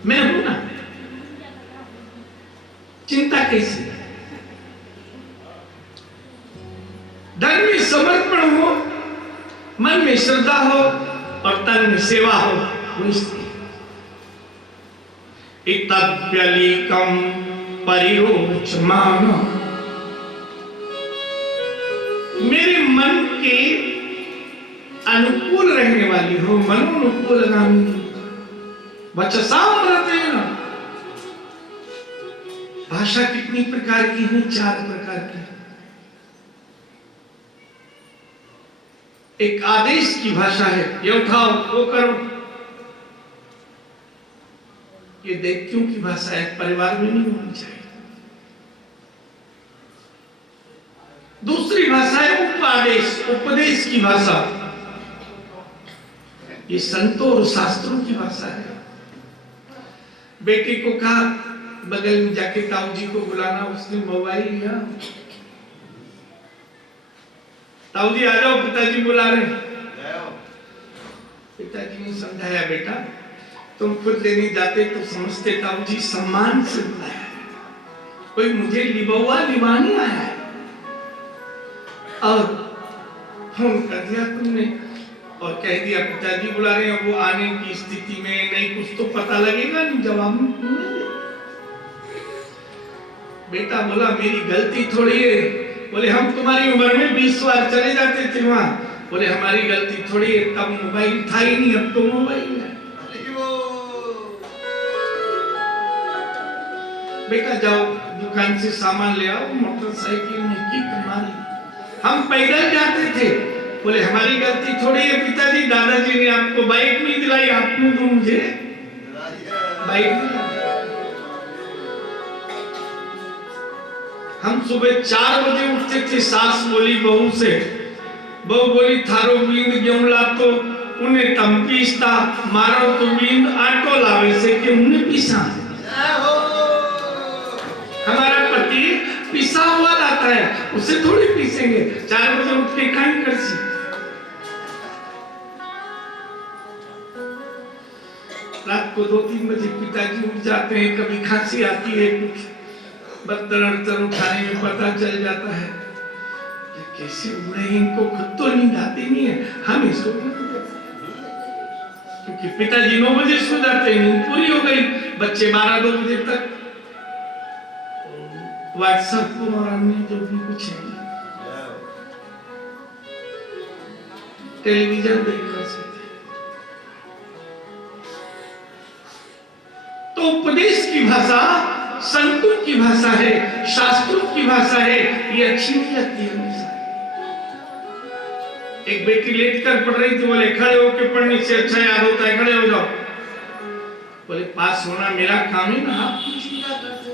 मैं हूं ना, चिंता कैसी? धन में समर्पण हो, मन में श्रद्धा हो और तन में सेवा हो, वो इतव्यलीकम परिरोचमान। मेरे मन के अनुकूल रहने वाली हो, मनोनुकूल गामी वचसामृतेन। भाषा कितनी प्रकार की है? 4 प्रकार की। एक आदेश की भाषा है, ये उठाओ वो करो, ये दैत्यों की भाषा है, परिवार में नहीं होनी चाहिए। दूसरी भाषा है उपदेश, उपदेश की भाषा, ये संतों और शास्त्रों की भाषा है। बेटे को कहा बगल में जाके ताऊ जी को बुलाना, उसने मोबाइल लिया, ताऊ जी आ जाओ, पिताजी बुला रहे। पिताजी ने समझाया बेटा तुम खुद लेने जाते तो समझते ताऊ जी सम्मान से बुलाया, कोई मुझे लिबवा लिवानी आया है और फोन कर दिया तुमने और कह दिया पिताजी बुला रहे हैं, वो आने की स्थिति में नहीं, कुछ तो पता लगेगा नहीं, जवाब में बेटा बोला मेरी गलती थोड़ी है। बोले हम तुम्हारी उम्र में 20 बार चले जाते थे वहां। बोले हमारी गलती थोड़ी है, तब मोबाइल था ही नहीं, अब तो मोबाइल है। बेटा जाओ दुकान से सामान ले आओ, मोटरसाइकिल में किक मारी, हम पैदल जाते थे। बोले हमारी गलती थोड़ी है पिताजी, दादाजी ने आपको बाइक नहीं दिलाई, आपने तो मुझे बाइक दिलाई। हम सुबह 4 बजे उठते थे, सास बोली बहू से, बहू बोली थारो बींद गेहूं ला तो उन्हें तम पीसता, मारो तो बींद आटो लावे से कि उन्हें पीसा। हमारा पति पिसा हुआ लाता है, उसे थोड़ी पीसेंगे। 4 बजे उठ के काम कर सी। रात को 2-3 बजे पिताजी उठ जाते हैं, कभी खांसी आती है, कुछ बर्तन उठाने में पता चल जाता है कि कैसे उड़े, इनको खुद तो नींद आती नहीं है, हमें सो क्योंकि पिताजी 9 बजे सो जाते हैं, नींद पूरी हो गई, बच्चे 12-2 बजे तक व्हाट्सएप को और अन्य जो भी कुछ है टेलीविजन देखकर सोते। तो उपदेश की भाषा संतों की भाषा है, शास्त्रों की भाषा है, ये अच्छी नहीं लगती हमेशा। एक बेटी लेट कर पढ़ रही थी, बोले खड़े होकर पढ़ने से अच्छा याद होता है, खड़े हो जाओ। बोले पास होना मेरा काम है ना, आप कुछ चिंता करते,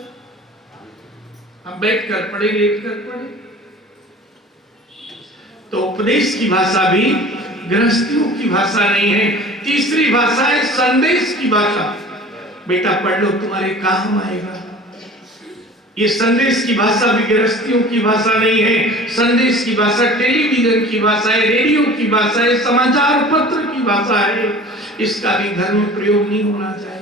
अब बैठ कर पढ़े, लेट कर पढ़े। तो उपदेश की भाषा भी गृहस्थियों की भाषा नहीं है। तीसरी भाषा है संदेश की भाषा, बेटा पढ़ लो तुम्हारे काम आएगा। ये संदेश की भाषा भी गृहस्थियों की भाषा नहीं है। संदेश की भाषा टेलीविजन की भाषा है, रेडियो की भाषा है, समाचार पत्र की भाषा है, इसका भी घर में प्रयोग नहीं होना चाहिए।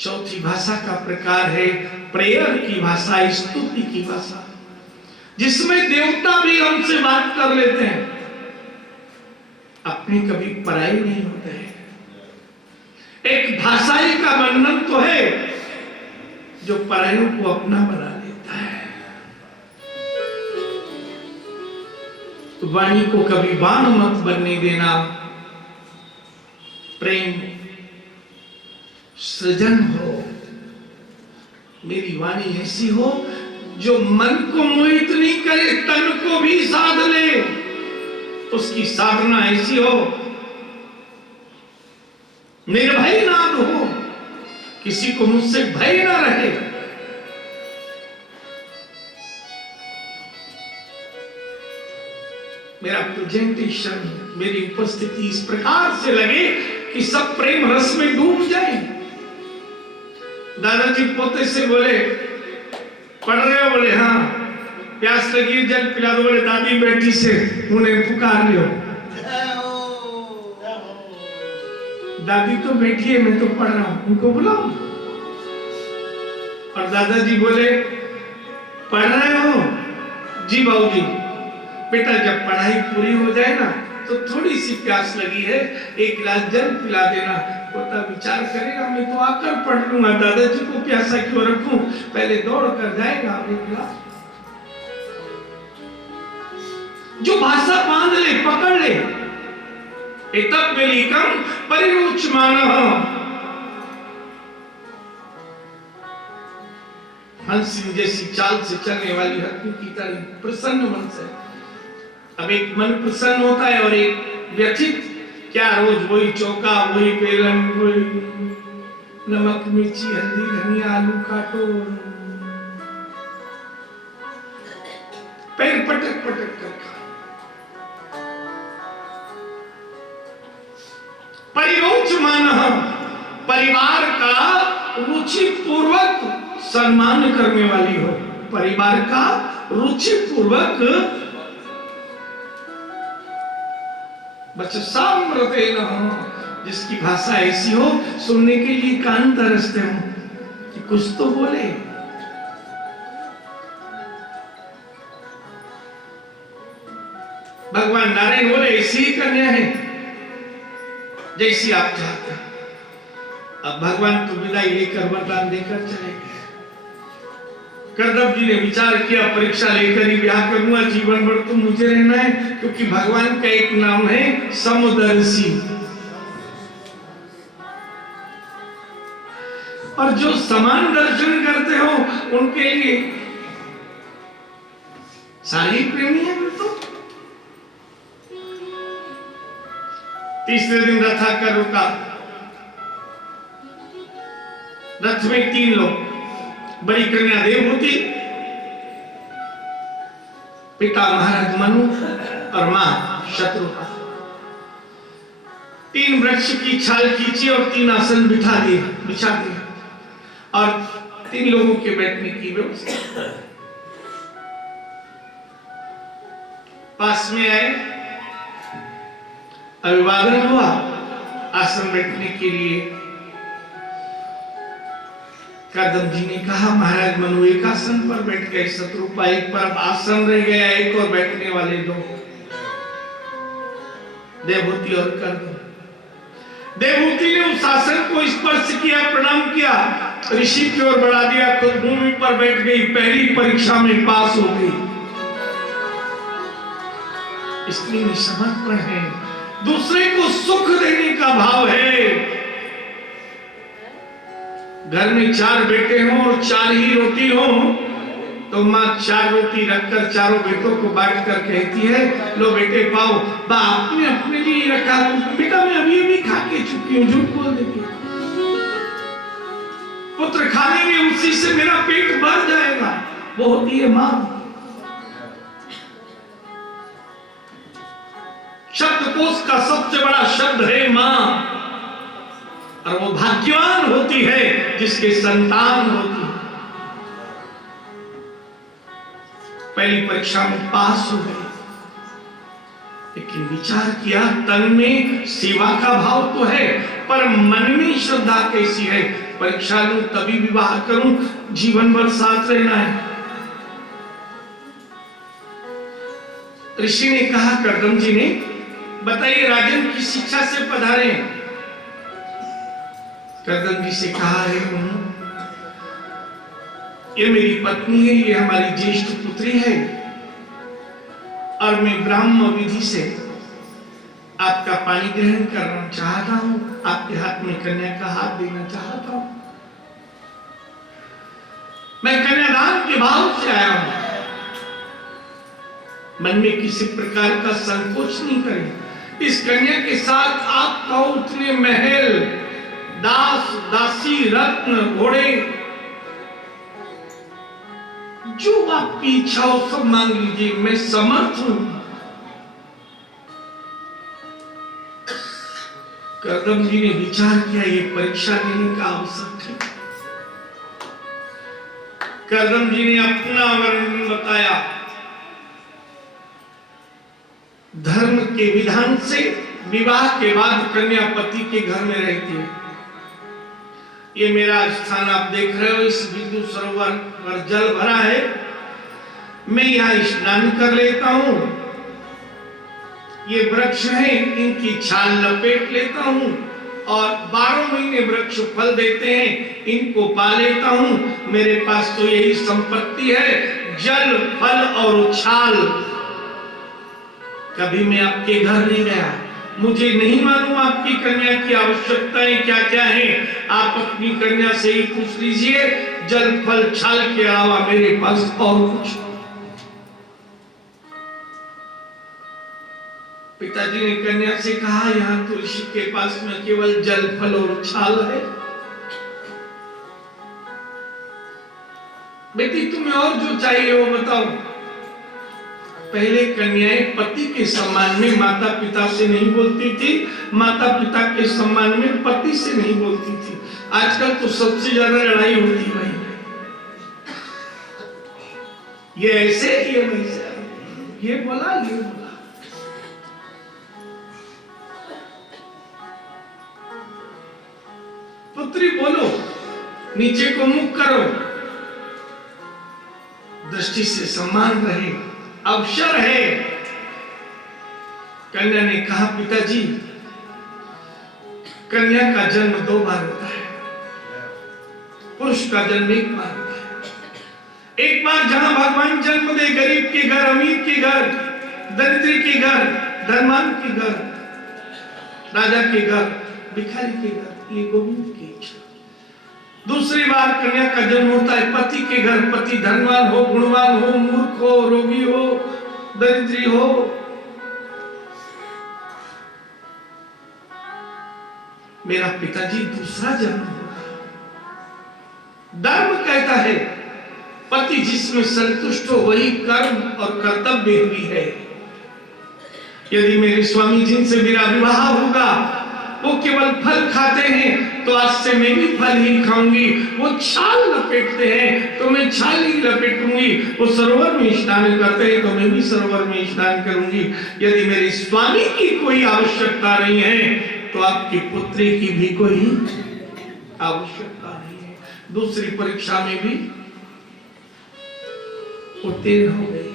चौथी भाषा का प्रकार है प्रेयर की भाषा, स्तुति की भाषा, जिसमें देवता भी हमसे बात कर लेते हैं, अपने कभी पराई नहीं होते हैं। एक भाषाई का वर्णन तो है जो परायों को अपना बना लेता है। तो वाणी को कभी बाण मत बनने देना। प्रेम सृजन हो, मेरी वाणी ऐसी हो जो मन को मोहित नहीं करे, तन को भी साध ले। उसकी साधना ऐसी हो, निर्भय नाद हो, किसी को मुझसे भय ना रहे। मेरा प्रेजेंटेशन, मेरी उपस्थिति इस प्रकार से लगे कि सब प्रेम रस में डूब जाए। दादाजी पोते से बोले, पढ़ रहे हो? बोले हाँ। प्यास लगी, जल पिला दो। बोले दादी बेटी से उन्हें पुकार लियो। दादी तो बैठी है, मैं तो पढ़ रहा हूं, उनको बुलाओ। और दादाजी बोले, पढ़ रहे हो? जी बाबूजी। बेटा जब पढ़ाई पूरी हो जाए ना तो थोड़ी सी प्यास लगी है, एक गिलास जल पिला देना। पोता विचार करेगा, मैं तो आकर पढ़ लूंगा, दादाजी को प्यासा क्यों रखूं? पहले दौड़ कर जाएगा एक गिलास। जो भाषा बांध ले, पकड़ ले, एतत् वेलिकम परिरुच्यमानः। हंस जैसी चाल से चलने वाली हत्ती की तरह प्रसन्न मन से। अब एक मन प्रसन्न होता है और एक व्यथित, क्या रोज वही चौका, वही बेलन, वही नमक मिर्ची हल्दी धनिया आलू काटो, पैर पटक पटक कर खा। परिरोचमानः, परिवार का रुचि पूर्वक सम्मान करने वाली हो, परिवार का रुचि पूर्वक बचसामृतेन हो, जिसकी भाषा ऐसी हो सुनने के लिए कान तरसते हो कि कुछ तो बोले। भगवान नारायण बोले ऐसी ही कन्या है जैसी आप चाहते हैं। अब भगवान तो विदाई लेकर वरदान देकर चले गए। कर्दम जी ने विचार किया, परीक्षा लेकर ही ब्याह करूंगा, जीवन भर तो मुझे रहना है, क्योंकि भगवान का एक नाम है समदर्शी। और जो समान दर्शन करते हो उनके लिए सारे प्रेमी है। तो तीसरे दिन रथ आकर रुका। रथ में 3 लोग, बड़ी कन्या देवहूति, पिता महाराज मनु और मां शत्रुपा। 3 वृक्ष की छाल खींची और 3 आसन बिछा दिए और 3 लोगों के बैठने की व्यवस्था। पास में आए, अभिवादन हुआ, आसन बैठने के लिए। कर्दम जी ने कहा, महाराज मनु एक आसन पर बैठ गए, शत्रुपा एक पर, आसन रह गया एक और बैठने वाले 2, देवहूति और कर्दम। देवहूति ने उस आसन को स्पर्श किया, प्रणाम किया, ऋषि की ओर बढ़ा दिया, खुद भूमि पर बैठ गई। पहली परीक्षा में पास हो गई। स्त्री में समर्पण है, दूसरे को सुख देने का भाव है। घर में 4 बेटे हों और 4 ही रोटी हो तो माँ 4 रोटी रखकर चारों बेटों को बांट कर कहती है, लो बेटे पाओ। बाप ने अपने लिए रखा, बेटा मैं अभी खा के चुकी हूँ, झूठ बोल देती। पुत्र खा लेंगे, उसी से मेरा पेट भर जाएगा, वो होती है माँ। शब्दकोश का सबसे बड़ा शब्द है माँ, और वो भाग्यवान होती है जिसके संतान होती है। पहली परीक्षा में पास हो गई, लेकिन विचार किया, तन में सेवा का भाव तो है, पर मन में श्रद्धा कैसी है? परीक्षा लूं तभी विवाह करूं, जीवन भर साथ रहना है। ऋषि ने कहा, कर्दम जी ने, बताइए राजन की शिक्षा से पधारे। कर्दम जी से कहा है, ये मेरी पत्नी है, ये हमारी ज्येष्ठ पुत्री है, और मैं ब्राह्मण विधि से आपका पानी ग्रहण करना चाहता हूं, आपके हाथ में कन्या का हाथ देना चाहता हूं। मैं कन्यादान के भाव से आया हूं। मन में किसी प्रकार का संकोच नहीं करें। इस कन्या के साथ आपका उतने महल, दास दासी, रत्न, घोड़े, जो आपकी इच्छा हो सब मांग लीजिए, मैं समर्थ हूं। करदम जी ने विचार किया ये परीक्षा लेने का अवसर है। करदम जी ने अपना वर्णन बताया। धर्म के विधान से विवाह के बाद कन्या पति के घर में रहती है। ये मेरा स्थान आप देख रहे हो, इस बिंदु सरोवर पर जल भरा है, मैं यहाँ स्नान कर लेता हूँ। ये वृक्ष है, इनकी छाल लपेट लेता हूँ और 12 महीने वृक्ष फल देते हैं, इनको पा लेता हूँ। मेरे पास तो यही संपत्ति है, जल, फल और छाल। कभी मैं आपके घर नहीं गया, मुझे नहीं मालूम आपकी कन्या की आवश्यकताएं क्या क्या हैं। आप अपनी कन्या से ही पूछ लीजिए, जल, फल, छाल के अलावा मेरे पास और कुछ। पिताजी ने कन्या से कहा, यहाँ तो ऋषि के पास में केवल जल, फल और छाल है। बेटी तुम्हें और जो चाहिए वो बताओ। पहले कन्याएं पति के सम्मान में माता पिता से नहीं बोलती थी, माता पिता के सम्मान में पति से नहीं बोलती थी। आजकल तो सबसे ज्यादा लड़ाई होती है। ये ऐसे, ये वैसे, ये बोला, ये बोला। पुत्री बोलो, नीचे को मुख करो, दृष्टि से सम्मान रहे, अवसर है। कन्या ने कहा, पिताजी कन्या का जन्म 2 बार होता है, पुरुष का जन्म 1 बार होता है। एक बार जहां भगवान जन्म दे, गरीब के घर, अमीर के घर, दरिद्र के घर, धनवान के घर, राजा के घर, भिखारी के घर, ये गोविंद की इच्छा। दूसरी बार कन्या का जन्म होता है पति के घर, पति धनवान हो, गुणवान हो, मूर्ख हो, रोगी हो, दरिद्री हो। मेरा पिताजी दूसरा जन्म होगा। धर्म कहता है पति जिसमें संतुष्ट हो वही कर्म और कर्तव्य भी है। यदि मेरे स्वामी जिनसे मेरा विवाह होगा वो केवल फल खाते हैं, तो आज से मैं भी फल ही खाऊंगी। वो छाल लपेटते हैं तो मैं छाल ही लपेटूंगी। वो सरोवर में स्नान करते हैं तो मैं भी सरोवर में स्नान करूंगी। यदि मेरे स्वामी की कोई आवश्यकता नहीं है तो आपकी पुत्री की भी कोई आवश्यकता नहीं है। दूसरी परीक्षा में भी उत्तीर्ण हो गई।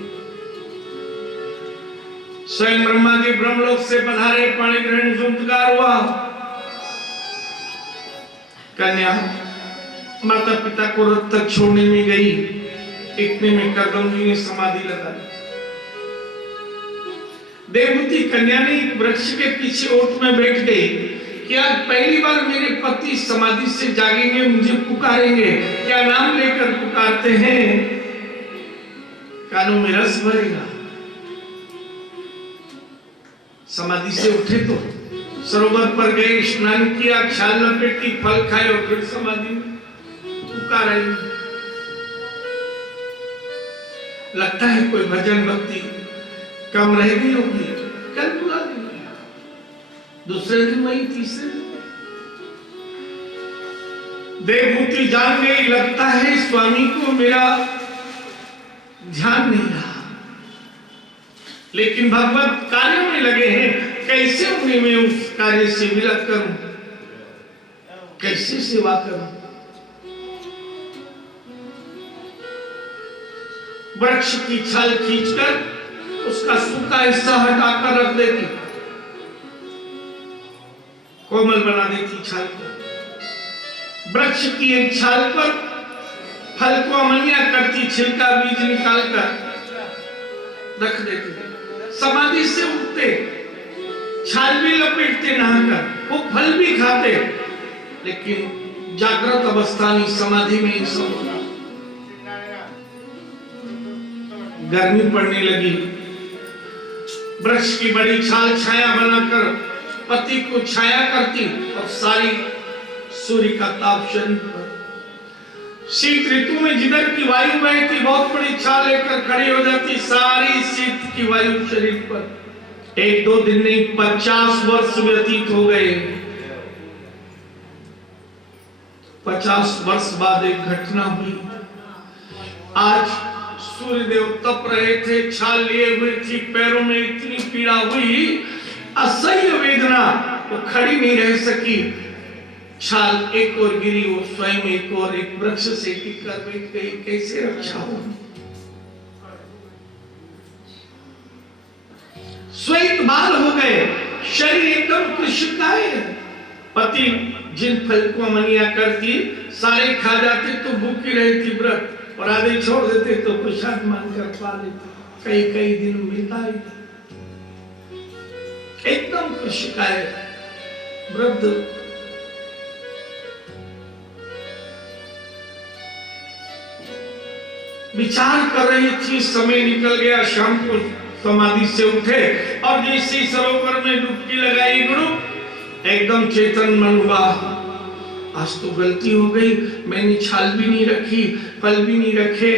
स्वयं ब्रह्मा जी ब्रह्मलोक से पधारे, पाणी ग्रहण संस्कार हुआ। कन्या माता पिता को रथ तक छोड़ने में गई, इतने में करदम जी ने समाधि लगा ली। देवहूति कन्या ने एक वृक्ष के पीछे ओट में बैठ गई कि आज पहली बार मेरे पति समाधि से जागेंगे, मुझे पुकारेंगे। क्या नाम लेकर पुकारते हैं? कानों में रस भरेगा। समाधि से उठे तो सरोवर पर गए, स्नान किया, छाल लपेटी, फल खाए और फिर समाधि में पुकार आई। लगता है कोई भजन भक्ति कम रह गई होगी, कल बुला देंगे, दूसरे दिन वही, तीसरे दिन। देवहूति जान गई, लगता है स्वामी को मेरा ध्यान नहीं रहा, लेकिन भगवत कार्य में लगे हैं। कैसे उन्हें मैं उस कार्य से विरत करूं, कैसे सेवा करूं? वृक्ष की छाल खींचकर उसका सूखा हिस्सा हटाकर रख देती, कोमल बना देती छाल को। वृक्ष की एक छाल पर फल को अमनिया करती, छिलका बीज निकालकर रख देती। समाधि से उठते, छाल भी लपेटते नहाकर, वो फल भी खाते, लेकिन जागृत अवस्था में समाधि में सब होता। गर्मी पड़ने लगी, वृक्ष की बड़ी छाल छाया बनाकर पति को छाया करती और सारी सूर्य का ताप शरीर पर। शीत ऋतु में जिधर की वायु बहती, बहुत बड़ी छाल लेकर खड़ी हो जाती, सारी शीत की वायु शरीर पर। 1-2 दिन नहीं, 50 वर्ष व्यतीत हो गए। 50 वर्ष बाद एक घटना हुई। आज सूर्यदेव तप रहे थे, छाल लिए हुए थी, पैरों में इतनी पीड़ा हुई, असह्य वेदना, वो खड़ी नहीं रह सकी। छाल एक और गिरी, वो स्वयं एक और एक वृक्ष से टिककर बैठ गई। कैसे रक्षा हो? श्वेत बाल हो गए, शरीर एकदम कृष्णकाय। पति जिन फल को मनिया करती सारे खा जाते तो भूखी रहती व्रत, और आधे छोड़ देते तो प्रसाद मानकर पा लेते। कई कई दिन मिलता ही एकदम कृष्णकाय वृद्ध। विचार कर रही थी, समय निकल गया, शाम को समाधि से उठे और जैसे सरोवर में डुबकी लगाई, गुरु एकदम चेतन मन हुआ। आज तो गलती हो गई, मैंने छाल भी नहीं रखी, फल भी नहीं रखे।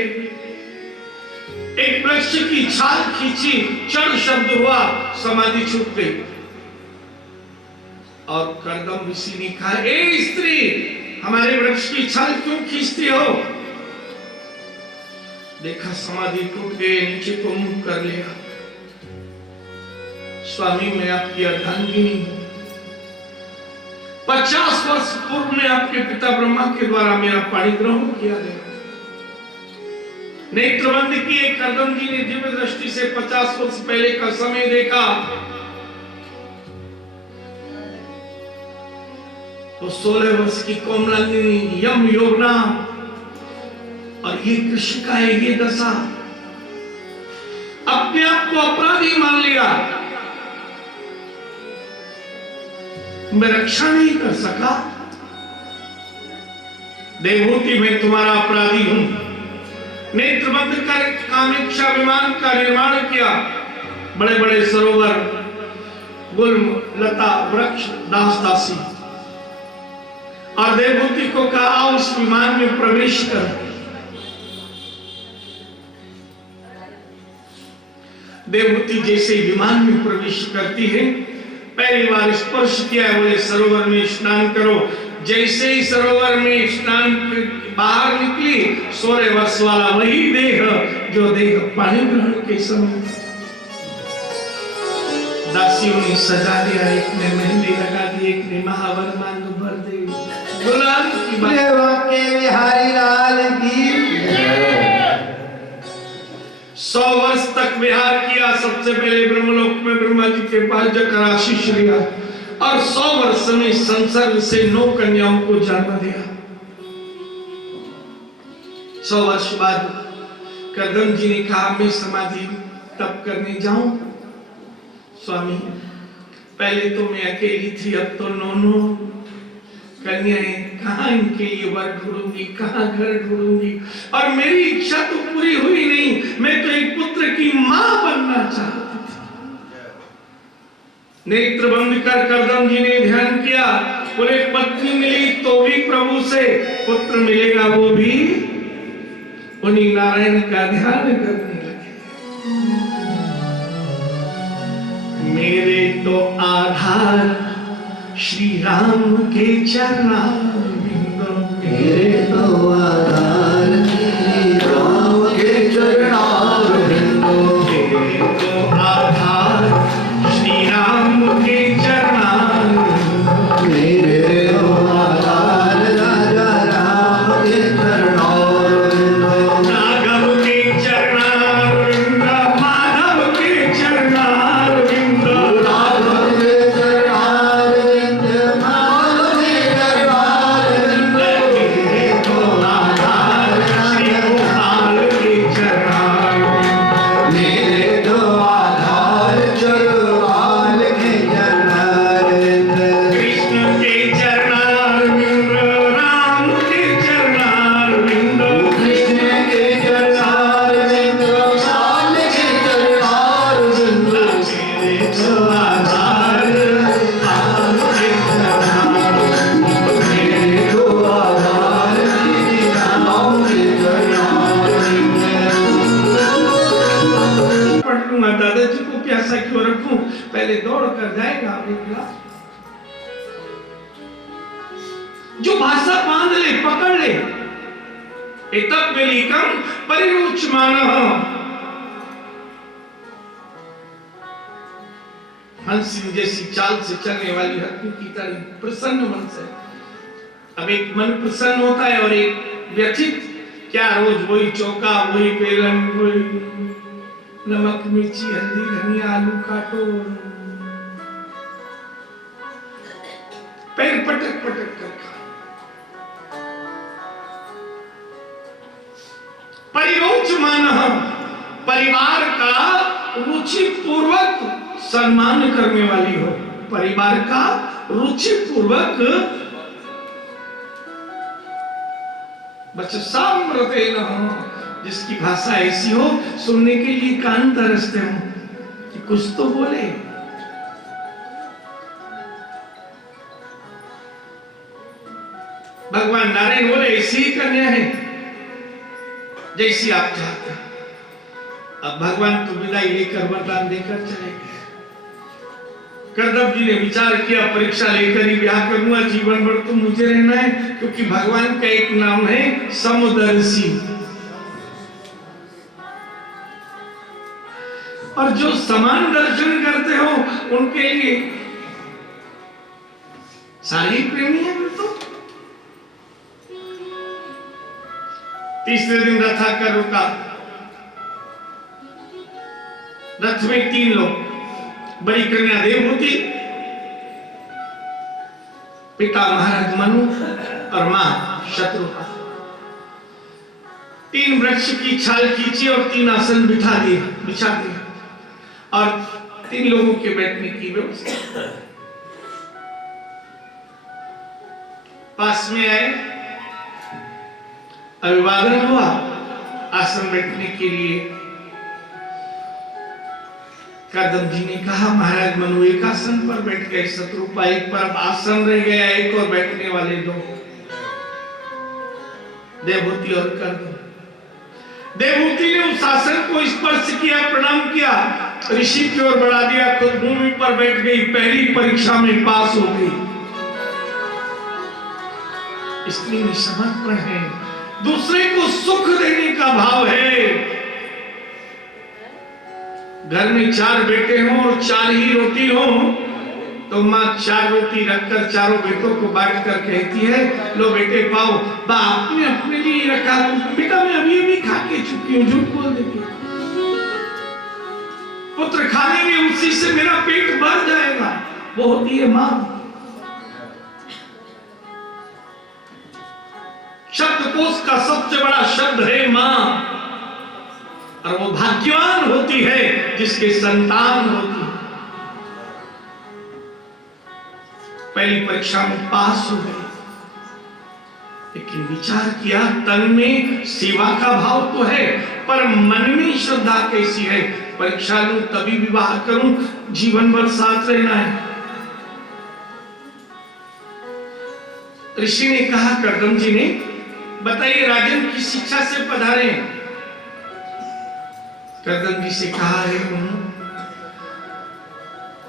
एक वृक्ष की छाल खींची, चढ़ शब्द हुआ, समाधि छूट गई। और कर्दम ऋषि ने कहा, ए स्त्री, हमारे वृक्ष की छाल क्यों खींचती हो? देखा समाधि टूट गई, नीचे को मुंह कर लिया। स्वामी, मैं आपकी अर्धांगिनी हूं। 50 वर्ष पूर्व में आपके पिता ब्रह्मा के द्वारा मेरा पाणी ग्रहण किया गया। नेत्रबंद किए कर्दम जी ने दिव्य दृष्टि से 50 वर्ष पहले का समय देखा तो 16 वर्ष की कोमलांगिनी यम योगना, और ये कृष्ण का है ये दशा। अपने आप को अपराधी मान लिया, मैं रक्षा नहीं कर सका। देवहूति, मैं तुम्हारा अपराधी हूं। नेत्रबंद कर कामेक्षा विमान का निर्माण किया। बड़े बड़े सरोवर, गुल्म, लता, वृक्ष, दास दासी, और देवहूति को कहा उस विमान में प्रवेश कर। देवहूति जैसे विमान में प्रवेश करती है, पहली बार स्पर्श किया, बोले सरोवर में स्नान करो। जैसे ही सरोवर में स्नान बाहर निकली, 16 वर्ष वाला वही देह जो देह पानी ग्रहण के समय दासियों ने सजा दिया। एक ने मेहंदी लगा दी, एक ने महावर मांग भर दी। गुलाम की के बिहारी लाल की 100 वर्ष तक विहार किया। सबसे पहले ब्रह्मलोक में ब्रह्मा जी के पास जाकर आशीष लिया, और 100 वर्ष में संसर्ग से 9 कन्याओं को जन्म दिया। 100 वर्ष बाद कर्दम जी ने कहा, मैं समाधि तप करने जाऊं? स्वामी, पहले तो मैं अकेली थी, अब तो 9 कन्याएं, कहां इनके लिए वर ढूंढूंगी, कहां घर ढूंढूंगी, और मेरी इच्छा तो पूरी हुई नहीं। मैं तो एक पुत्र की मां बनना चाहती थी। नेत्र बंद कर कर्दम जी ने ध्यान किया, बोले पत्नी मिली तो भी प्रभु से, पुत्र मिलेगा वो भी उन्हीं नारायण का ध्यान करने लगे। मेरे तो आधार श्री राम के चरणारविंदों, मेरे तो आधार श्री राम के चरणारविंदों, मेरे तो आधार श्री राम के चरणारविंदों, मेरे तो आधार राजा राम के चरणारविंदों, राघव के चरणारविंदों, माधव के चरणारविंदों, राघव के जो भाषा बांध ले, पकड़ ले, एतत् वेलिकम परिरुच्यमानः। हंस जैसी चाल से चलने वाली हत्ती की तरह प्रसन्न मन से। अब एक मन प्रसन्न होता है और एक व्यथित, क्या रोज वही चौका, वही बेलन, वही नमक मिर्ची हल्दी धनिया आलू काटो, पैर पटक पटक कर खा। परिरोचमानः, परिवार का रुचि पूर्वक सम्मान करने वाली हो, परिवार का रुचि पूर्वक बचसामृतेन हो, जिसकी भाषा ऐसी हो सुनने के लिए कान तरसते हो कि कुछ तो बोले। भगवान नारायण बोले ऐसी ही कन्या है जैसी आप चाहते हैं। अब भगवान तो विदाई लेकर वरदान देकर चले गए। कर्दम जी ने विचार किया परीक्षा लेकर ही ब्याह करूंगा, जीवन भर तो मुझे रहना है, क्योंकि भगवान का एक नाम है समदर्शी। और जो समान दर्शन करते हो उनके लिए सारे ही प्रेमी है। तो तीसरे दिन रथ आकर रुका। रथ में 3 लोग, बड़ी कन्या देवहूति, पिता महाराज मनु और मां शत्रुघ्न। 3 वृक्ष की छाल खींची और 3 आसन बिछा दिए और 3 लोगों के बैठने की व्यवस्था। पास में आए, अभिवादन हुआ, आसन बैठने के लिए। कर्दम जी ने कहा महाराज मनु एक आसन पर बैठ गए, शत्रुपा एक पर आसन रह गया, एक और बैठने वाले 2, देवहूति और कर्दम। देवहूति ने उस आसन को स्पर्श किया, प्रणाम किया, ऋषि की ओर बढ़ा दिया, खुद भूमि पर बैठ गई, पहली परीक्षा में पास हो गई। स्त्री में समर्पण है, दूसरे को सुख देने का भाव है। घर में 4 बेटे हों और 4 ही रोटी हो तो माँ 4 रोटी रखकर चारों बेटों को बांट कर कहती है लो बेटे पाओ। बाप ने अपने लिए रखा, बेटा मैं अभी खा के चुकी हूँ, झूठ बोल देती। पुत्र खा लेंगे उसी से मेरा पेट भर जाएगा, वो होती है माँ। शब्दकोश का सबसे बड़ा शब्द है माँ, और वो भाग्यवान होती है जिसके संतान होती है। पहली परीक्षा में पास हो गई, लेकिन विचार किया तन में सेवा का भाव तो है, पर मन में श्रद्धा कैसी है। परीक्षा लूं तभी विवाह करूं, जीवन भर साथ रहना है। ऋषि ने कहा, कर्दम जी ने बताइए राजन की शिक्षा से पधारे। कर्दम जी से कहा है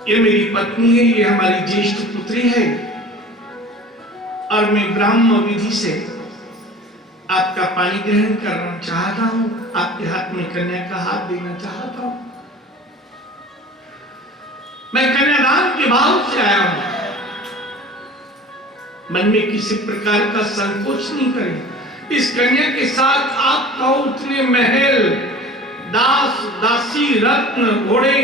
ये मेरी पत्नी है, ये हमारी ज्येष्ठ पुत्री है, और मैं ब्राह्मण विधि से आपका पानी ग्रहण करना चाहता हूं, आपके हाथ में कन्या का हाथ देना चाहता हूं। मैं कन्यादान के भाव से आया हूं, मन में किसी प्रकार का संकोच नहीं करें। इस कन्या के साथ आपका उतने महल, दास दासी, रत्न, घोड़े,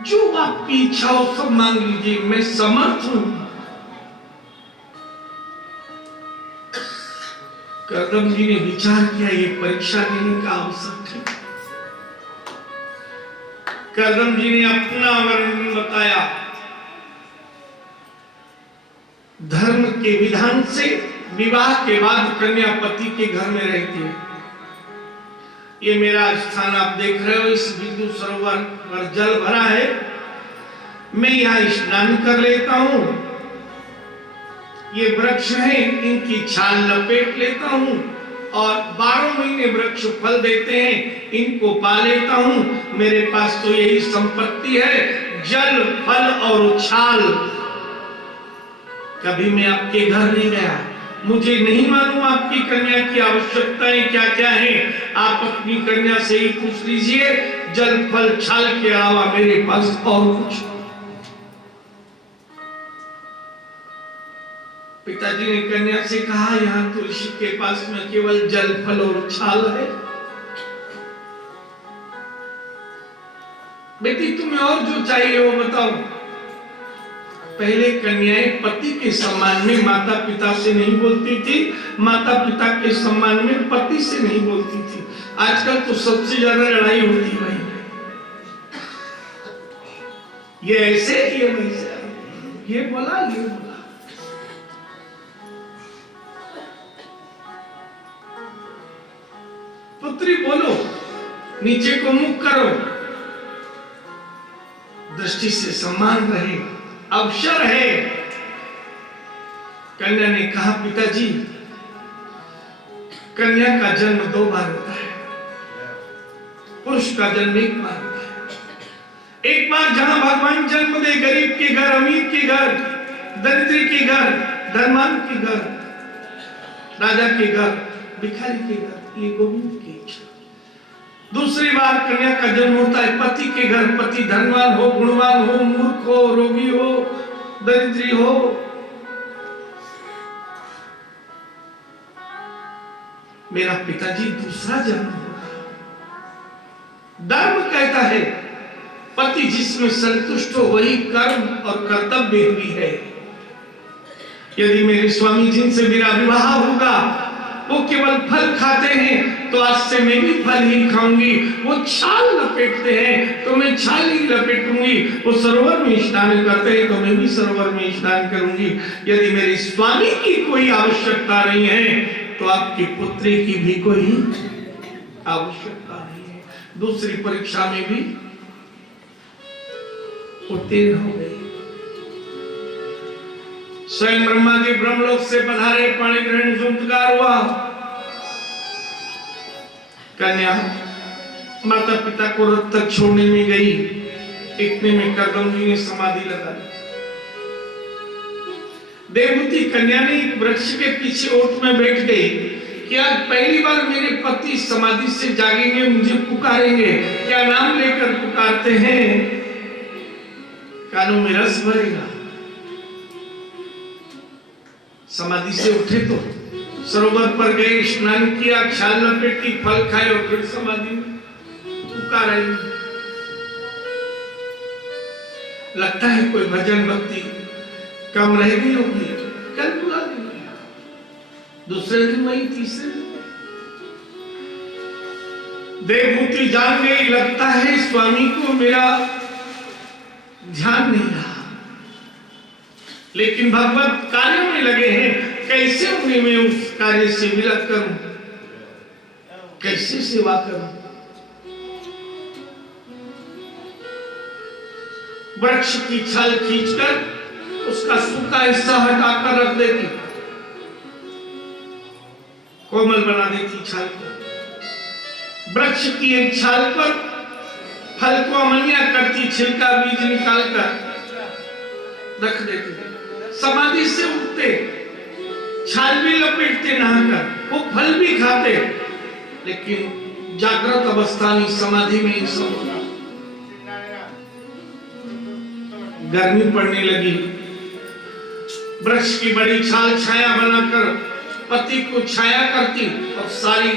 जो आपकी इच्छा हो सब मांग लीजिए, मैं समर्थ हूं। कर्दम जी ने विचार किया ये परीक्षा लेने का अवसर है। कर्दम जी ने अपना वर्णन बताया। धर्म के विधान से विवाह के बाद कन्या पति के घर में रहती है। ये मेरा स्थान आप देख रहे हो, इस बिंदु सरोवर पर जल भरा है, मैं यहाँ स्नान कर लेता हूँ। ये वृक्ष है, इनकी छाल लपेट लेता हूँ और 12 महीने वृक्ष फल देते हैं, इनको पा लेता हूँ। मेरे पास तो यही संपत्ति है, जल, फल और छाल। कभी मैं आपके घर नहीं गया, मुझे नहीं मालूम आपकी कन्या की आवश्यकताएं क्या क्या हैं। आप अपनी कन्या से ही पूछ लीजिए, जल फल छाल के अलावा मेरे पास और कुछ। पिताजी ने कन्या से कहा, यहाँ तुलसी के पास में केवल जल फल और छाल है। बेटी तुम्हें और जो चाहिए वो बताओ। पहले कन्याएं पति के सम्मान में माता पिता से नहीं बोलती थी, माता पिता के सम्मान में पति से नहीं बोलती थी। आजकल तो सबसे ज्यादा लड़ाई होती है भाई, ये ऐसे ये वैसे, ये बोला ये बोला। पुत्री बोलो, नीचे को मुख करो, दृष्टि से सम्मान रहे, अवसर है। कन्या ने कहा, पिताजी कन्या का जन्म 2 बार होता है, पुरुष का जन्म 1 बार होता है। एक बार जहां भगवान जन्म दे, गरीब के घर, अमीर के घर, दरिद्र के घर, धनवान के घर, राजा के घर, भिखारी के घर, ये गोविंद की इच्छा। दूसरी बार कन्या का जन्म होता है पति के घर, पति धनवान हो, गुणवान हो, मूर्ख हो, रोगी हो, दरिद्री हो। मेरा पिताजी दूसरा जन्म होगा। धर्म कहता है पति जिसमें संतुष्ट हो वही कर्म और कर्तव्य भी है। यदि मेरे स्वामी जिनसे मेरा विवाह होगा वो केवल फल खाते हैं तो आज से मैं भी फल ही खाऊंगी। वो छाल लपेटते हैं तो मैं छाल ही लपेटूंगी। वो सरोवर में स्नान करते हैं तो मैं भी सरोवर में स्नान करूंगी। यदि मेरे स्वामी की कोई आवश्यकता नहीं है तो आपकी पुत्री की भी कोई आवश्यकता नहीं है। दूसरी परीक्षा में भी उत्तीर्ण हो गई। स्वयं ब्रह्मा जी ब्रह्मलोक से पधारे, पाणी ग्रहण संस्कार हुआ। कन्या माता पिता को रथ तक छोड़ने में गई, इतने में करदम जी ने समाधि लगा ली। देवहूति कन्या ने एक वृक्ष के पीछे ओट में बैठ गई कि आज पहली बार मेरे पति समाधि से जागेंगे, मुझे पुकारेंगे। क्या नाम लेकर पुकारते हैं, कानों में रस भरेगा। समाधि से उठे तो सरोवर पर गए, स्नान किया, छाल लपेटी, फल खाए और फिर समाधि में पुकार आई। लगता है कोई भजन भक्ति कम रह गई होगी, कल बुला देंगे, दूसरे दिन वही, तीसरे दिन। देवहूति जान गई, लगता है स्वामी को मेरा ध्यान नहीं रहा, लेकिन भगवत कार्यों में लगे हैं। कैसे उन्हें मैं उस कार्य से विलग करूं, कैसे सेवा करूं। वृक्ष की छाल खींचकर उसका सूखा हिस्सा हटाकर रख देती, कोमल बना देती छाल को। वृक्ष की एक छाल पर फल को अमनिया करती, छिलका बीज निकालकर रख देती। समाधि से उठते, छाल भी लपेटते नहाकर, वो फल भी खाते, लेकिन जागृत अवस्था में समाधि में ही सब होगा। गर्मी पड़ने लगी, वृक्ष की बड़ी छाल छाया बनाकर पति को छाया करती और सारी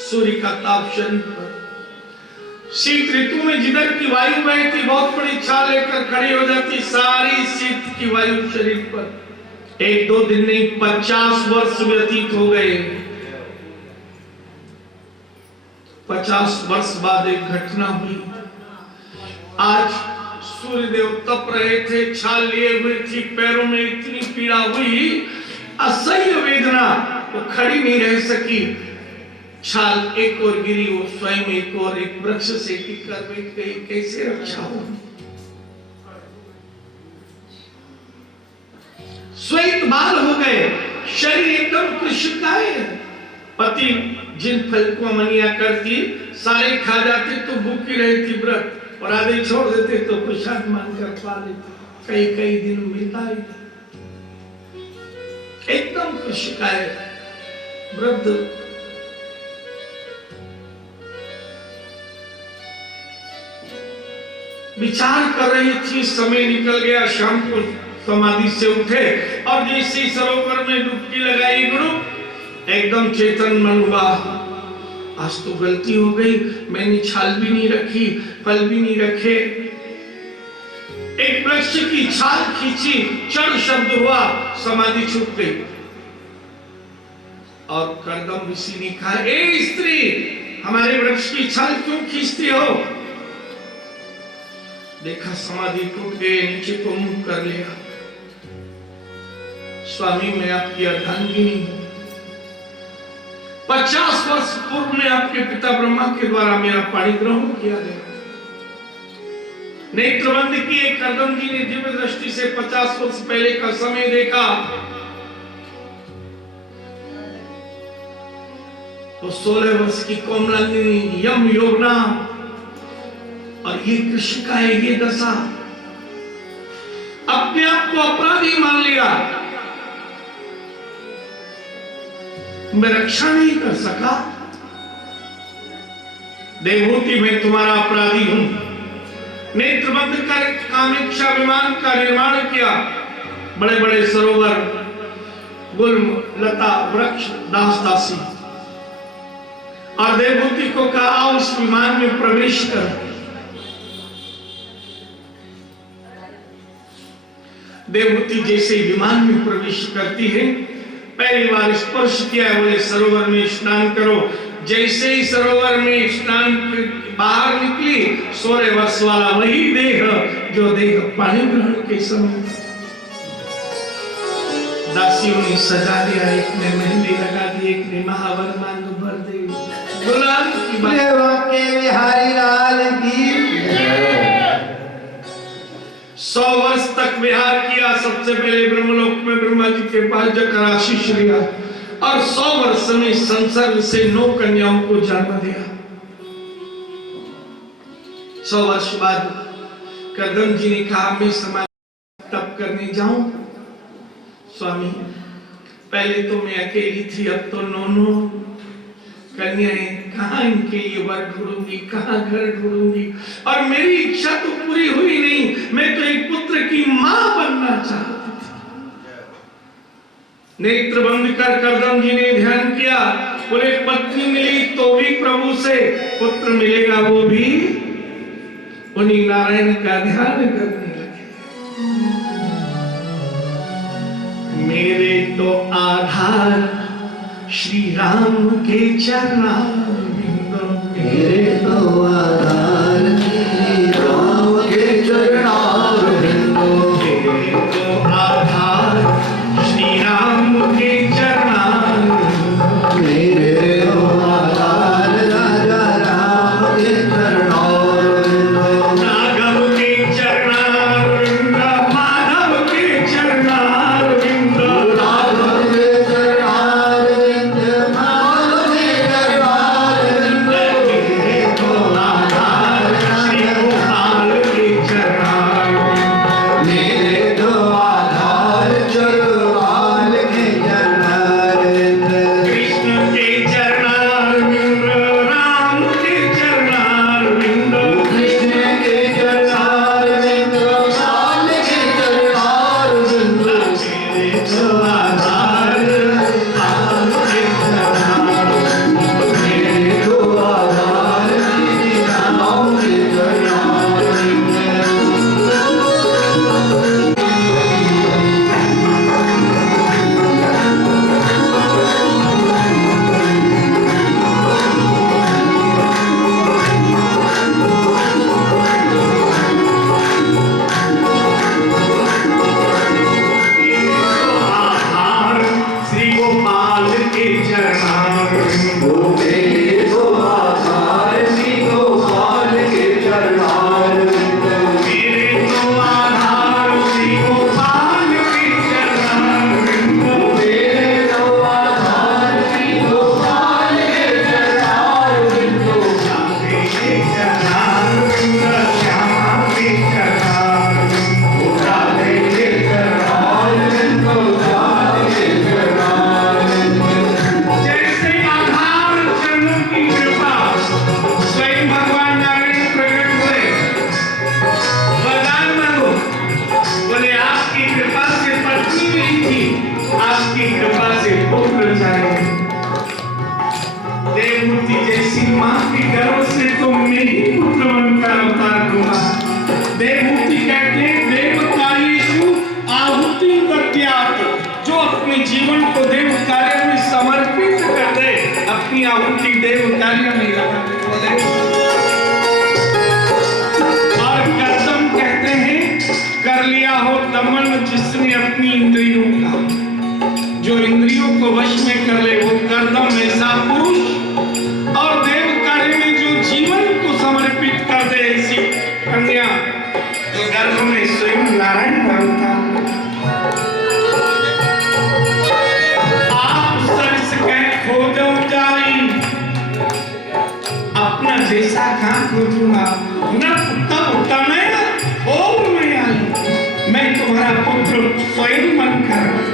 सूर्य का ताप शरीर पर। शीत ऋतु में जिधर की वायु बहती, बहुत बड़ी छाल लेकर खड़ी हो जाती, सारी शीत की वायु शरीर पर। 1-2 दिन नहीं, 50 वर्ष व्यतीत हो गए। 50 वर्ष बाद एक घटना हुई। आज सूर्यदेव तप रहे थे, छाल लिए हुए थी, पैरों में इतनी पीड़ा हुई, असह्य वेदना, वो खड़ी नहीं रह सकी। छाल एक और गिरी, वो स्वयं एक और एक वृक्ष से टिककर बैठ गई। कैसे रक्षा हो? श्वेत बाल हो गए, शरीर एकदम कृष्णकाय। पति जिन फल को अमनिया करती, सारे खा जाते तो भूखी रहती व्रत, और आधे छोड़ देते तो प्रसाद मानकर पा लेते। कई दिन मिलता ही। एकदम कृषिकाय वृद्ध विचार कर रही थी। समय निकल गया, शाम को समाधि से उठे और जैसे सरोवर में डुबकी लगाई, गुरु एकदम चेतन मन हुआ। आज तो गलती हो गई, मैंने छाल भी नहीं रखी, फल भी नहीं रखे। एक वृक्ष की छाल खींची, चढ़ शब्द हुआ, समाधि छूट गई। और कर्दम ऋषि ने कहा, ए स्त्री, हमारे वृक्ष की छाल क्यों खींचती हो? देखा समाधि टूट गई, नीचे को मुंह कर लिया। स्वामी, मैं आपकी अर्धांगिनी हूं। 50 वर्ष पूर्व में आपके पिता ब्रह्मा के द्वारा मेरा पाणी ग्रहण किया गया। नेत्रबंद किए कर्दम जी ने दिव्य दृष्टि से 50 वर्ष पहले का समय देखा। तो 16 वर्ष की कोमलांगिनी यम योगना और ये कृषिका है, ये दशा। अपने आप को अपराधी मान लिया। मैं रक्षा नहीं कर सका। देवहूति, मैं तुम्हारा अपराधी हूं। नेत्र बंद कर कामेक्षा विमान का निर्माण किया। बड़े बड़े सरोवर, गुल्म, लता, वृक्ष, दास दासी, और देवहूति को कहा, उस विमान में प्रवेश कर। देवहूति जैसे विमान में प्रवेश करती है, पहली बार स्पर्श किया है, बोले सरोवर में स्नान करो। जैसे ही सरोवर में स्नान बाहर निकली, 16 वर्ष वाला वही देह जो देह पानी ग्रहण के समय दासियों ने सजा दिया। एक ने मेहंदी लगा दी, एक ने महावर मांग भर दी। गुलाम की के बिहारी लाल की 100 वर्ष तक विहार किया। सबसे पहले ब्रह्मलोक में ब्रह्मा जी के पास जाकर आशीष लिया और 100 वर्ष में संसर्ग से 9 कन्याओं को जन्म दिया। 100 वर्ष बाद कर्दम जी ने कहा, मैं समाधि तप करने जाऊं? स्वामी, पहले तो मैं अकेली थी, अब तो 9 कन्याएं, कहां इनके लिए वर ढूंढूंगी, कहां घर ढूंढूंगी? और मेरी इच्छा तो पूरी हुई नहीं। मैं तो एक पुत्र की मां बनना चाहती थी। नेत्र बंद कर कर्दम जी ने ध्यान किया। बोले, पत्नी मिली तो भी प्रभु से, पुत्र मिलेगा वो भी उन्हीं नारायण का ध्यान करने लगे। मेरे तो आधार श्री राम के चरणारविंदों, मेरे तो आधार श्री राम के चरणारविंदों, मेरे तो आधार श्री राम के चरणारविंदों, मेरे तो आधार राजा राम के चरणारविंदों, राघव के चरणारविंद, माधव के चरणारविंद, राघव के चरणारविंद, माधव के चरणारविंद, मेरे तो आधार श्री गोपाल के चरणारविंद, मेरे तो आधार चरवाल के चरणारविंद, कृष्ण के चरणारविंद, राम के चरणारविंद, कृष्ण के चरणारविंद, राम के चरणारविंद, मेरे तो आधार राम के चरणारविंद, मेरे तो आधार श्री राम के चरणारविंद। आधार श्री गोपाल के चरणारविंद, ओ मेरे तो आधार श्री गोपाल के चरणारविंद, मेरे तो आधार श्री गोपाल के चरणारविंद, मेरे तो आधार श्री गोपाल के चरणारविंद, राधे के चरणारविंद, श्यामा के चरणारविंद, राधे के चरणारविंद, राधे के करूंगा। देवहूति कहते हैं देव कार्येषु आहुति दद्यात्, जो अपने जीवन को देव कार्य में समर्पित कर दे, अपनी आहुति देव कार्य में लगा दे। और कर्दम कहते हैं कर लिया हो दमन जिसने अपनी इंद्रियों का, जो इंद्रियों को वश में कर ले वो कर्दम ऐसा पुरुष, और देव कार्य में जो जीवन को समर्पित कर दे ऐसी कन्या, जो गर्भ में स्वयं नारायण बनता। आप सरस कह खोजो जाई, अपना जैसा कहाँ खोजूंगा, न तब तमें ओम में आई, मैं तुम्हारा पुत्र स्वयं बनकर